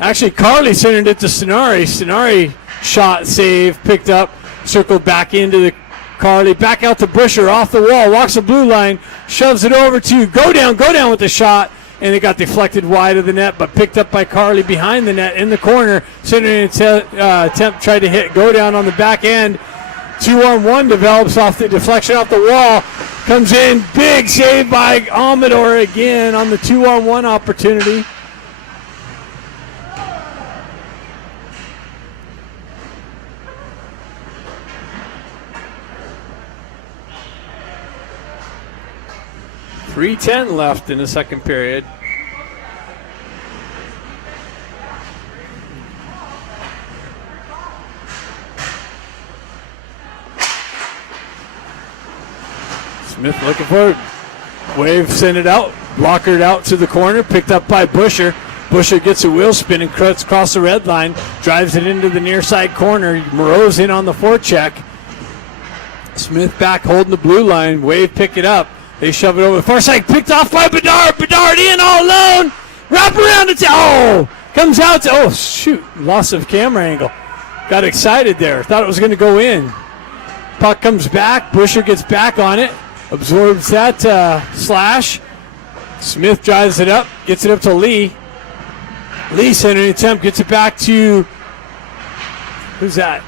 Actually, Carly centered it to Stenari. Stenari shot, save, picked up, circled back into the Carly, back out to Busher, off the wall, walks the blue line, shoves it over to go down with the shot, and it got deflected wide of the net, but picked up by Carly behind the net in the corner. Centering attempt tried to hit go down on the back end. 2-on-1 develops off the deflection off the wall. Comes in, big save by Amador again on the 2-on-1 opportunity. .310 left in the second period. Smith looking for it. Wave sent it out. Blockered out to the corner. Picked up by Busher. Busher gets a wheel spin and cuts across the red line. Drives it into the near side corner. Moreau's in on the forecheck. Smith back holding the blue line. Wave pick it up. They shove it over the far side. Picked off by Bedard. Bedard in all alone. Wrap around it. Oh! Comes out to, oh, shoot. Loss of camera angle. Got excited there. Thought it was going to go in. Puck comes back. Busher gets back on it. Absorbs that slash. Smith drives it up. Gets it up to Lee. Lee centering attempt. Gets it back to, who's that?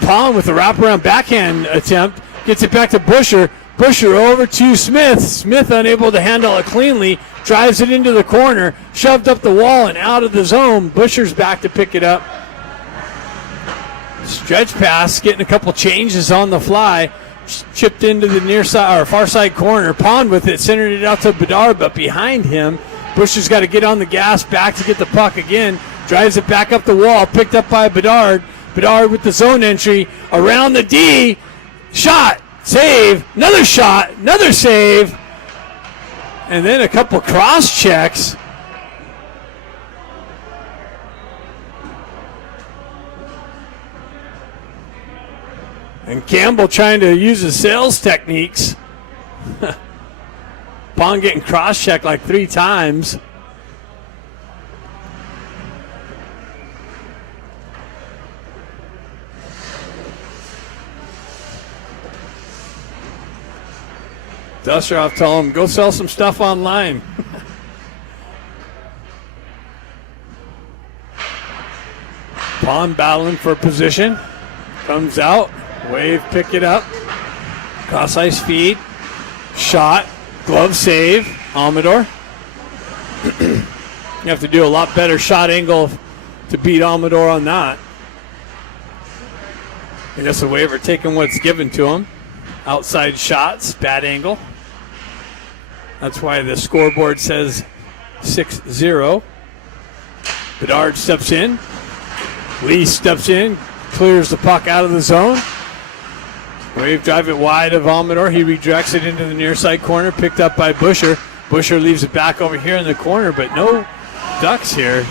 Pond with a wraparound backhand attempt. Gets it back to Busher. Busher over to Smith. Smith unable to handle it cleanly. Drives it into the corner. Shoved up the wall and out of the zone. Busher's back to pick it up. Stretch pass. Getting a couple changes on the fly. Chipped into the near side or far side corner. Pond with it. Centered it out to Bedard, but behind him. Busher's got to get on the gas back to get the puck again. Drives it back up the wall. Picked up by Bedard. Bedard with the zone entry. Around the D. Shot. Save, another shot, another save, and then a couple cross checks. And Campbell trying to use his sales techniques. Pond getting cross checked like 3 times. Dusteroff told him, go sell some stuff online. Pond battling for position. Comes out. Wave pick it up. Cross ice feed. Shot. Glove save. Amador. You have to do a lot better shot angle to beat Amador on that. I guess the waiver taking what's given to him. Outside shots. Bad angle. That's why the scoreboard says 6-0. Bedard steps in. Lee steps in. Clears the puck out of the zone. Wave drive it wide of Amador. He redirects it into the near side corner. Picked up by Busher. Busher leaves it back over here in the corner, but no Ducks here.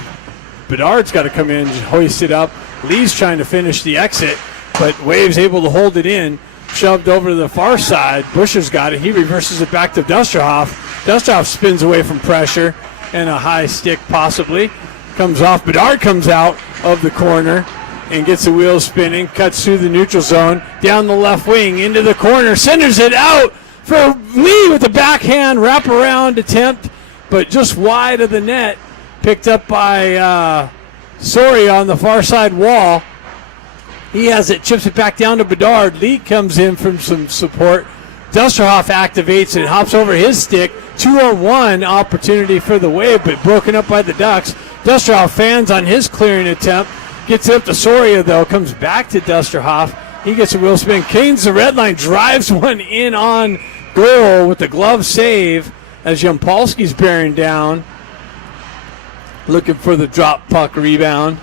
Bedard's got to come in and hoist it up. Lee's trying to finish the exit, but Wave's able to hold it in. Shoved over to the far side. Busher's got it. He reverses it back to Dusterhoff. Dusterhoff spins away from pressure and a high stick possibly. Comes off. Bedard comes out of the corner and gets the wheels spinning, cuts through the neutral zone, down the left wing, into the corner, centers it out for Lee with the backhand wraparound attempt, but just wide of the net, picked up by Soria on the far side wall. He has it, chips it back down to Bedard. Lee comes in from some support. Dusterhoff activates it, hops over his stick. 2-on-1 opportunity for the Wave, but broken up by the Ducks. Dusterhoff fans on his clearing attempt. Gets it up to Soria, though. Comes back to Dusterhoff. He gets a wheel spin. Canes the red line, drives one in on goal with the glove save as Yampolsky's bearing down. Looking for the drop puck rebound.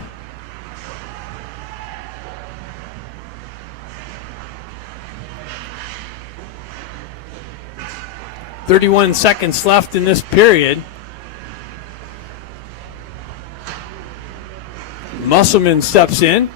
.31 seconds left in this period. Musselman steps in.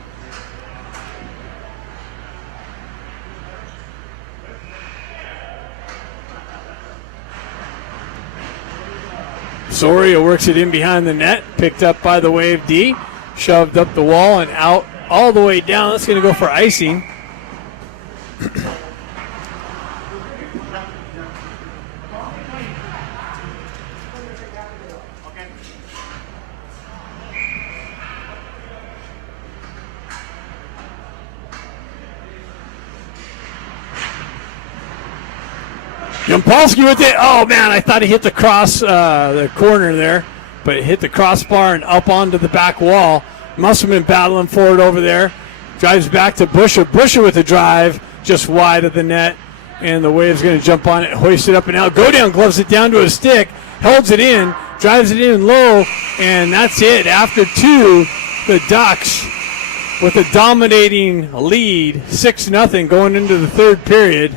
Soria works it in behind the net, picked up by the Wave D, shoved up the wall and out all the way down. That's going to go for icing. Yampolsky with it. Oh, man, I thought he hit the the corner there, but it hit the crossbar and up onto the back wall. Musselman battling for it over there. Drives back to Busher. Busher with the drive, just wide of the net, and the Wave's going to jump on it, hoist it up and out. Go down, gloves it down to a stick, holds it in, drives it in low, and that's it. After two, the Ducks with a dominating lead, 6-0 going into the third period.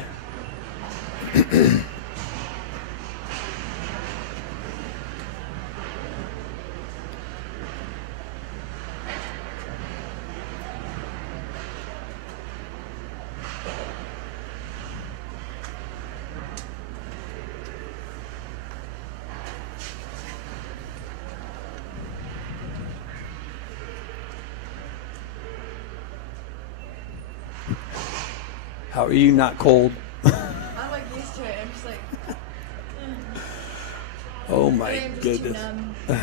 How are you not cold? I'm like used to it. I'm just like, oh my goodness. We'll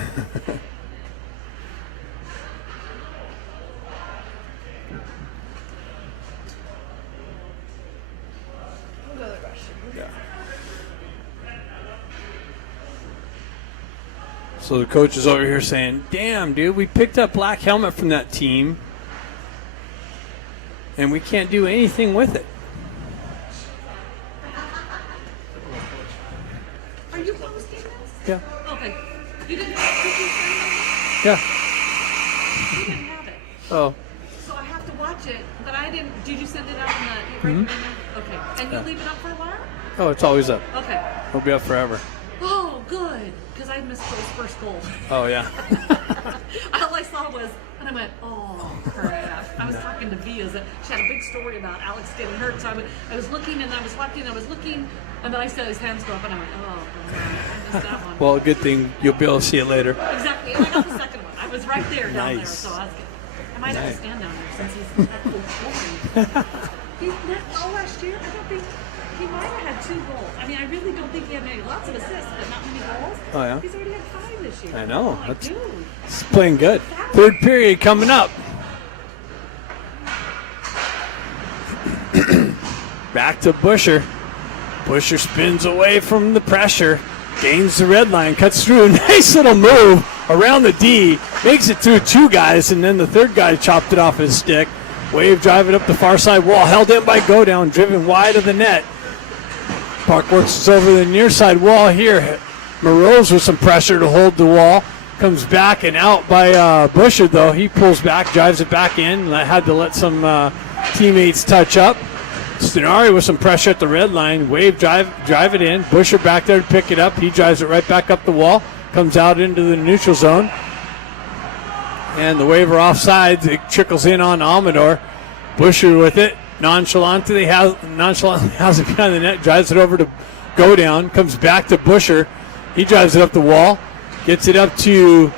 go to the restroom. Yeah. So the coach is over here saying, damn, dude, we picked up black helmet from that team, and we can't do anything with it. Are you posting this? Yeah. Okay. You didn't have Yeah. You didn't have it. Oh. So I have to watch it, but I didn't. Did you send it out in the Okay. And you leave it up for a while? Oh, it's always up. Okay. It'll be up forever. Oh, good. Because I missed Joe's first goal. Oh, yeah. All I saw was, and I went, oh, crap. I was talking to Via. She had a big story about Alex getting hurt. So I was looking and I was looking, and then I saw his hands go up, and I went, oh, God, I missed that one. Well, good thing you'll be able to see it later. Exactly. And I got the second one. I was right there down there, Nice. so I was good. I might have to stand down there since he's actually He's not all last year. I don't think he might have had 2 goals. I mean, I really don't think he had many. Lots of assists, but not many goals. Oh, yeah? He's already had 5 this year. I know. I'm like, dude. It's playing good. Third period coming up. Back to Busher. Busher spins away from the pressure. Gains the red line. Cuts through. Nice little move around the D. Makes it through 2 guys, and then the third guy chopped it off his stick. Wave driving up the far side wall. Held in by Godown. Driven wide of the net. Puck works over the near side wall here. Moreau's with some pressure to hold the wall. Comes back and out by Busher, though. He pulls back, drives it back in. Had to let some teammates touch up. Stenari with some pressure at the red line. Wave drive it in. Busher back there to pick it up. He drives it right back up the wall. Comes out into the neutral zone. And the Wave are offsides. It trickles in on Amador. Busher with it. Nonchalantly has it behind the net. Drives it over to Godown. Comes back to Busher. He drives it up the wall. Gets it up to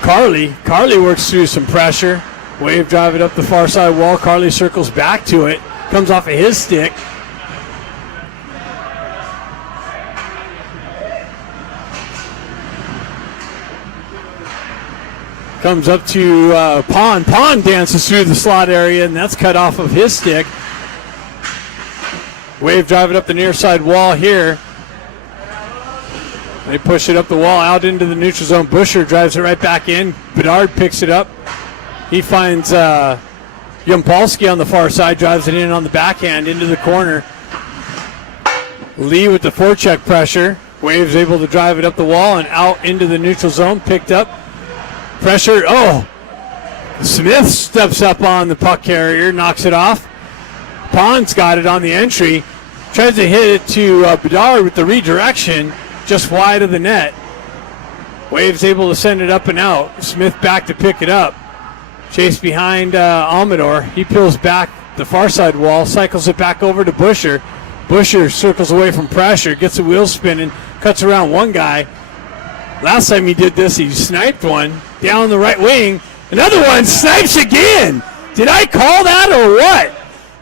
Carly. Carly works through some pressure. Wave drive it up the far side wall. Carly circles back to it. Comes off of his stick. Comes up to Pond. Pond dances through the slot area, and that's cut off of his stick. Wave drive it up the near side wall here. They push it up the wall out into the neutral zone. Busher drives it right back in. Bedard picks it up. He finds Yampolsky on the far side, drives it in on the backhand into the corner. Lee with the forecheck pressure. Wave's able to drive it up the wall and out into the neutral zone. Picked up. Pressure. Oh! Smith steps up on the puck carrier, knocks it off. Pond's got it on the entry. Tries to hit it to Bedard with the redirection, just wide of the net. Wave's able to send it up and out. Smith back to pick it up. Chase behind Amador. He peels back the far side wall, cycles it back over to Busher. Busher circles away from pressure, gets the wheels spinning, cuts around one guy. Last time he did this, he sniped one down the right wing. Another one snipes again. Did I call that or what?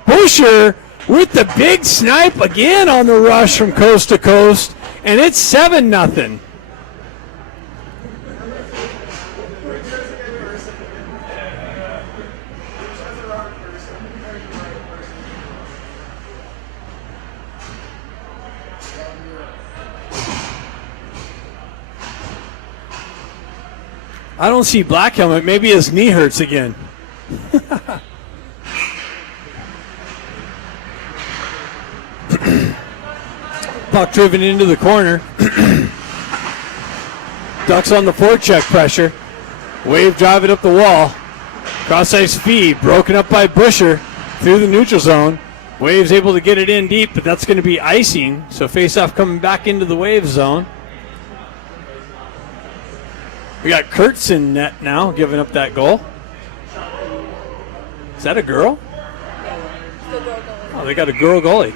Busher with the big snipe again on the rush from coast to coast, and it's 7-0. I don't see Black Helmet. Maybe his knee hurts again. Puck driven into the corner. Ducks on the forecheck pressure. Wave drive it up the wall. Cross ice feed broken up by Busher through the neutral zone. Wave's able to get it in deep, but that's going to be icing. So face-off coming back into the Wave zone. We got Kurtz in net now, giving up that goal. Is that a girl? Oh, they got a girl goalie.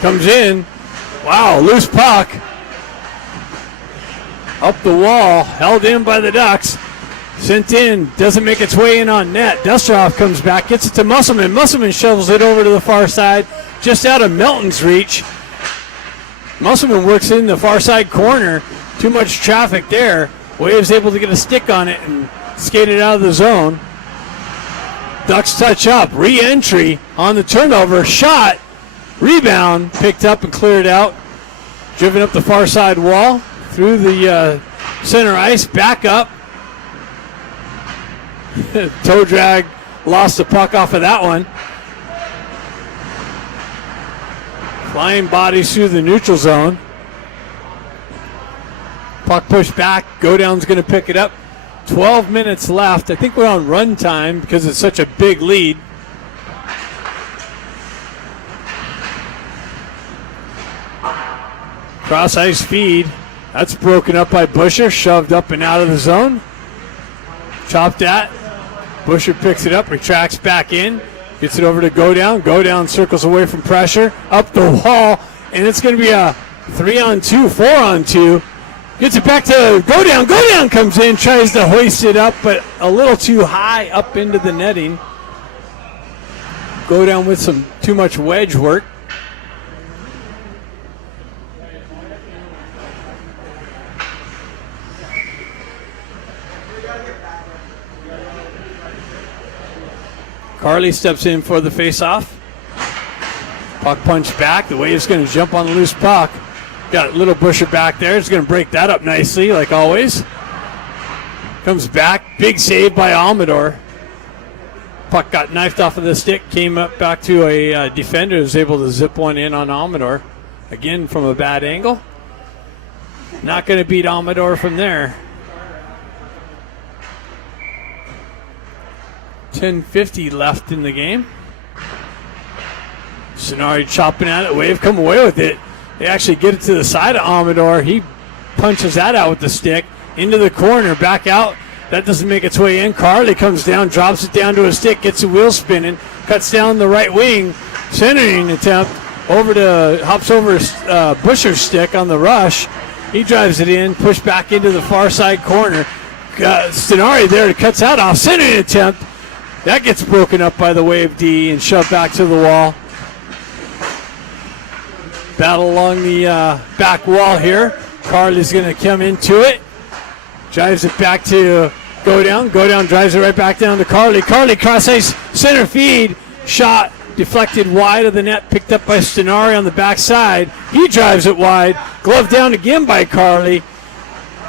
Comes in. Wow, loose puck. Up the wall, held in by the Ducks. Sent in, doesn't make its way in on net. Dusterhoff comes back, gets it to Musselman. Musselman shovels it over to the far side, just out of Melton's reach. Musselman works in the far side corner. Too much traffic there. Wave's able to get a stick on it and skate it out of the zone. Ducks touch up, re-entry on the turnover, shot, rebound, picked up and cleared out. Driven up the far side wall, through the center ice, back up. Toe drag, lost the puck off of that one. Flying bodies through the neutral zone. Puck pushed back. Go down's going to pick it up. 12 minutes left. I think we're on run time because it's such a big lead. Cross ice feed. That's broken up by Busher. Shoved up and out of the zone. Chopped at. Busher picks it up, retracts back in, gets it over to Go Down. Go Down circles away from pressure, up the wall, and it's going to be a 3-on-2, 4-on-2. Gets it back to Go Down. Go Down comes in, tries to hoist it up, but a little too high up into the netting. Go Down with some too much wedge work. Carly steps in for the face-off. Puck punch back. The Wave's going to jump on the loose puck. Got little Busher back there. He's going to break that up nicely, like always. Comes back. Big save by Amador. Puck got knifed off of the stick. Came up back to a defender who was able to zip one in on Amador. Again, from a bad angle. Not going to beat Amador from there. 10:50 left in the game. Sonari chopping at it. Wave come away with it. They actually get it to the side of Amador. He punches that out with the stick. Into the corner. Back out. That doesn't make its way in. Carly comes down, drops it down to a stick, gets the wheel spinning. cuts down the right wing, centering attempt, hops over Busher's stick on the rush. He drives it in, pushed back into the far side corner. Stenari there cuts out off centering attempt. That gets broken up by the Wave D and shoved back to the wall. Battle along the back wall here. Carly's going to come into it. Drives it back to Go Down. Go Down drives it right back down to Carly. Carly cross ice center feed. Shot deflected wide of the net. Picked up by Stenari on the backside. He drives it wide. Glove down again by Carly.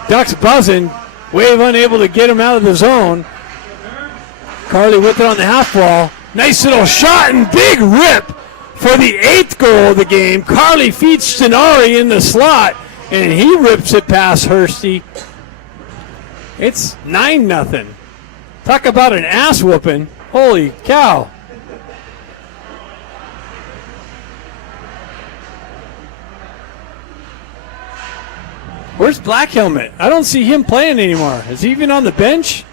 Ducks buzzing. Wave unable to get him out of the zone. Carly with it on the half wall. Nice little shot and big rip for the 8th goal of the game. Carly feeds Stenari in the slot, and he rips it past Hursty. It's 9-0. Talk about an ass whooping. Holy cow. Where's Black Helmet? I don't see him playing anymore. Is he even on the bench?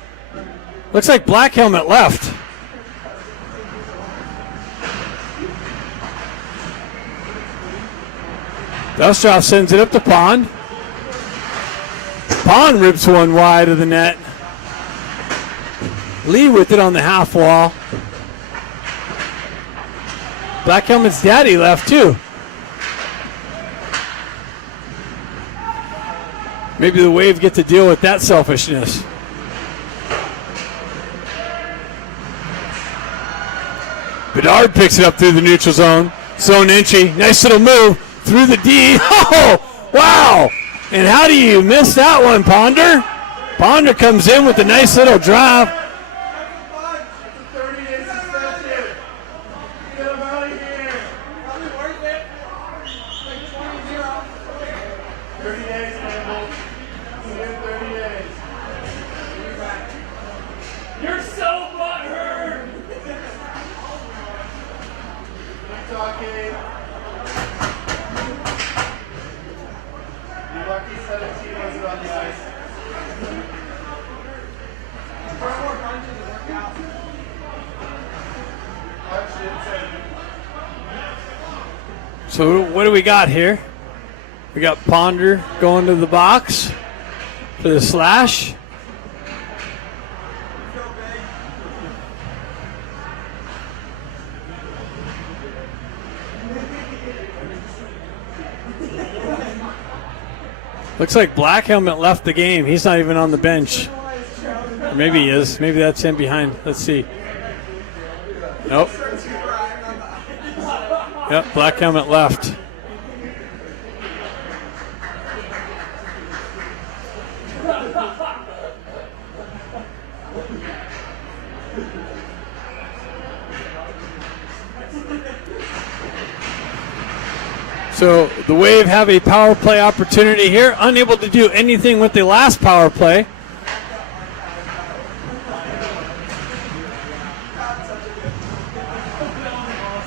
Looks like Black Helmet left. Dustrov sends it up to Pond. Pond rips one wide of the net. Lee with it on the half wall. Black Helmet's daddy left too. Maybe the Wave get to deal with that selfishness. Bedard picks it up through the neutral zone. Zone entry. Nice little move through the D. Oh, wow. And how do you miss that one, Ponder? Ponder comes in with a nice little drive. So what do we got here? We got Ponder going to the box for the slash. Looks like Black Helmet left the game. He's not even on the bench. Or maybe he is. Maybe that's him behind. Let's see. Nope. Yep, Black Helmet left. So the Wave have a power play opportunity here. Unable to do anything with the last power play.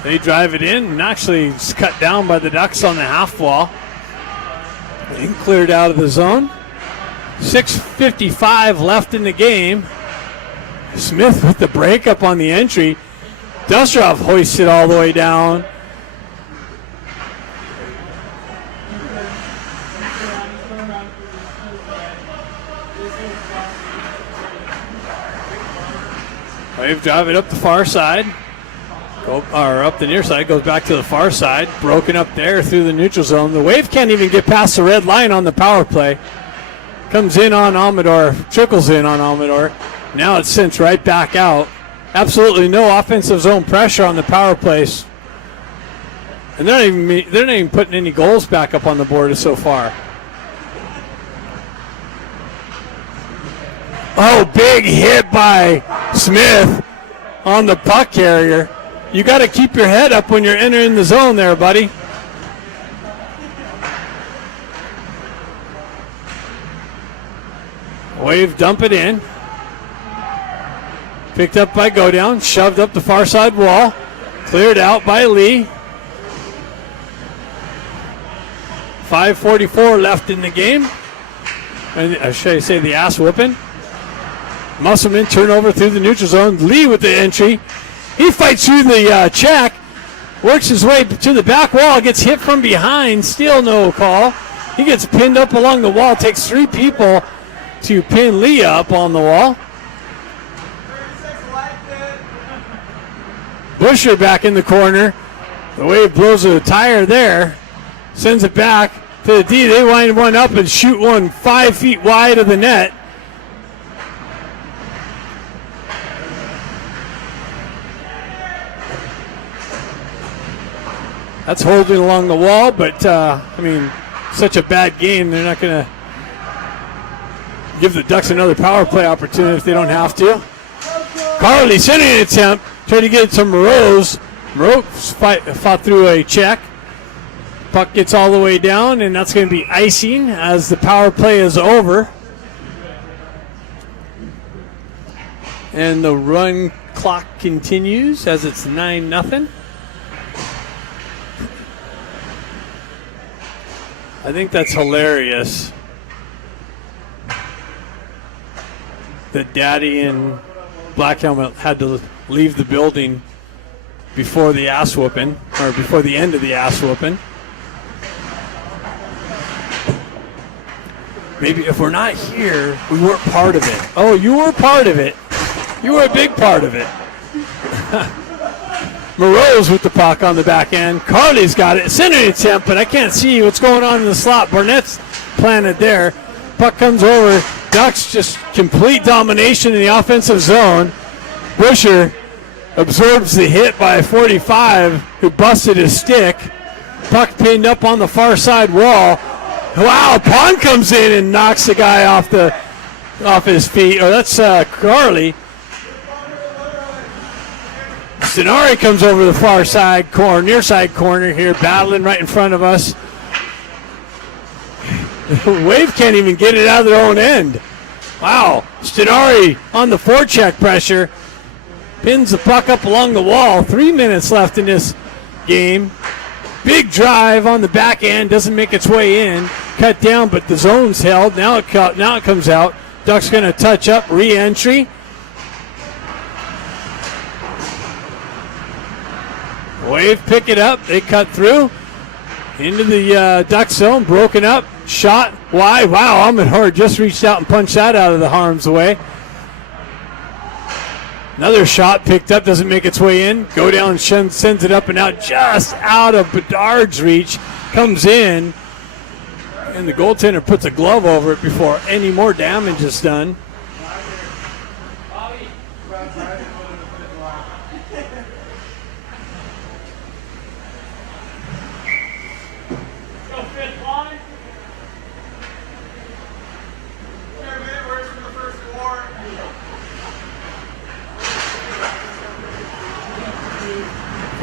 They drive it in, and actually it's cut down by the Ducks on the half wall. And cleared out of the zone. 6:55 left in the game. Smith with the breakup on the entry. Dustrov hoists it all the way down. Wave drive it up the far side. Or up the near side, goes back to the far side. Broken up there through the neutral zone. The Wave can't even get past the red line on the power play. Comes in on Amador, trickles in on Amador. Now it's sent right back out. Absolutely no offensive zone pressure on the power plays. And they're not even putting any goals back up on the board so far. Oh, big hit by Smith on the puck carrier. You got to keep your head up when you're entering the zone there, buddy. Wave dump it in. Picked up by Go Down, shoved up the far side wall. Cleared out by Lee. 5:44 left in the game. And should I say the ass whooping? Musselman turnover through the neutral zone. Lee with the entry. He fights through the check, works his way to the back wall, gets hit from behind, still no call. He gets pinned up along the wall, takes 3 people to pin Lee up on the wall. Busher back in the corner. The Wave blows a tire there, sends it back to the D. They wind one up and shoot one 5 feet wide of the net. That's holding along the wall, but such a bad game, they're not going to give the Ducks another power play opportunity if they don't have to. Carly sending an attempt, trying to get it to Moreau's. Moreau fought through a check. Puck gets all the way down, and that's going to be icing as the power play is over. And the run clock continues as it's 9-0. I think that's hilarious that Daddy and Black Helmet had to leave the building before the ass whooping, or before the end of the ass whooping. Maybe if we're not here, we weren't part of it. Oh, you were part of it. You were a big part of it. Moreau's with the puck on the back end. Carly's got it. Sending an attempt, but I can't see what's going on in the slot. Barnett's planted there. Puck comes over. Ducks just complete domination in the offensive zone. Busher absorbs the hit by 45, who busted his stick. Puck pinned up on the far side wall. Wow, Pond comes in and knocks the guy off his feet. Oh, that's Carly. Stenari comes over the far side corner, near side corner here, battling right in front of us. Wave can't even get it out of their own end. Wow, Stenari on the forecheck pressure. Pins the puck up along the wall. 3 minutes left in this game. Big drive on the back end, doesn't make its way in. Cut down, but the zone's held. Now it comes out. Ducks going to touch up, re-entry. Wave pick it up. They cut through into the Duck zone. Broken up. Shot wide. Wow, Ahmed just reached out and punched that out of the harm's way. Another shot picked up. Doesn't make its way in. Go down, sends it up and out. Just out of Bedard's reach. Comes in. And the goaltender puts a glove over it before any more damage is done.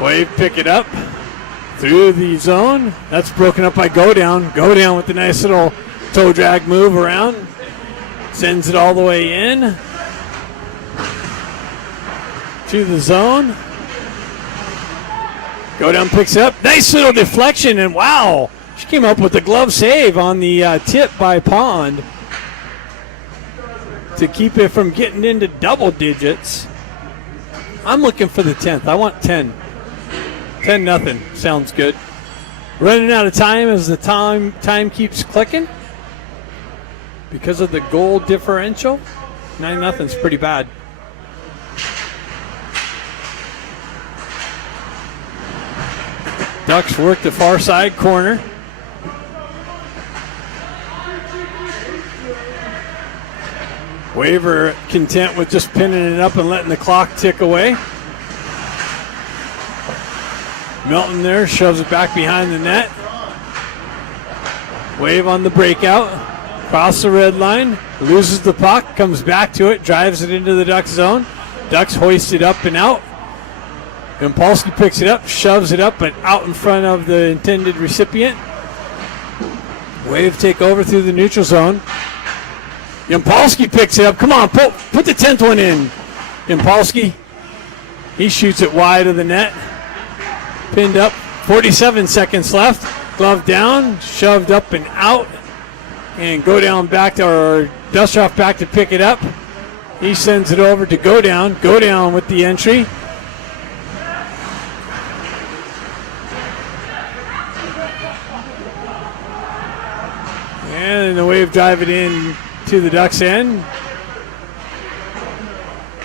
Wave pick it up through the zone. That's broken up by Go Down. Go Down with the nice little toe drag move around. Sends it all the way in to the zone. Go Down picks it up. Nice little deflection, and wow, she came up with a glove save on the tip by Pond to keep it from getting into double digits. I'm looking for the 10th. I want 10. 10-0. Sounds good. Running out of time as the time keeps clicking because of the goal differential. 9-0 is pretty bad. Ducks work the far side corner. Waver content with just pinning it up and letting the clock tick away. Milton there shoves it back behind the net. Wave on the breakout. Cross the red line. Loses the puck. Comes back to it. Drives it into the Ducks zone. Ducks hoist it up and out. Impulski picks it up. Shoves it up but out in front of the intended recipient. Wave take over through the neutral zone. Impulski picks it up. Come on, put the 10th one in. Impulski. He shoots it wide of the net. Pinned up, 47 seconds left. Glove down, shoved up and out. And Go Down back to, or Dustoff back to pick it up. He sends it over to Go Down. Go Down with the entry. And in the wave drive it in to the Ducks end.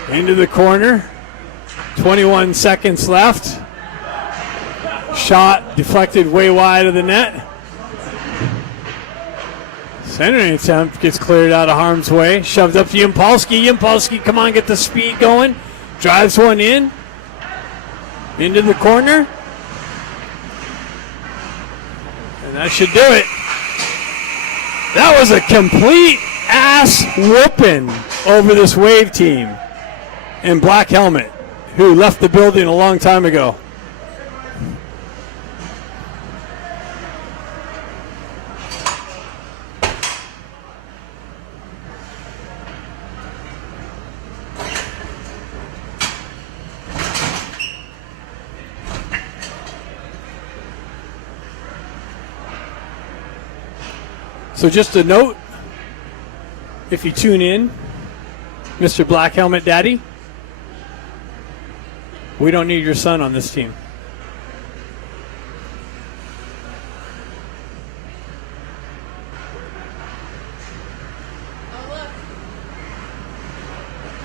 Into the corner. 21 seconds left. Shot deflected way wide of the net. Centering attempt gets cleared out of harm's way. Shoved up to Yampolsky. Yampolsky, come on, get the speed going. Drives one in. Into the corner. And that should do it. That was a complete ass whooping over this Wave team in black helmet, who left the building a long time ago. So just a note, if you tune in, Mr. Black Helmet Daddy, we don't need your son on this team.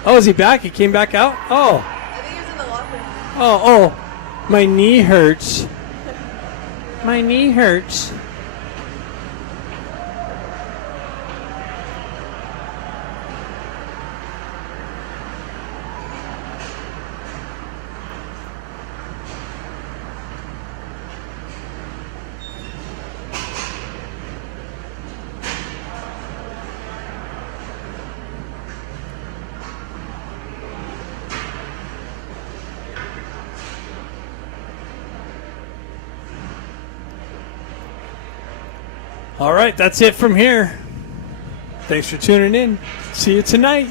Oh, is he back? He came back out? Oh. I think he was in the locker room. Oh. My knee hurts. My knee hurts. All right, that's it from here. Thanks for tuning in. See you tonight.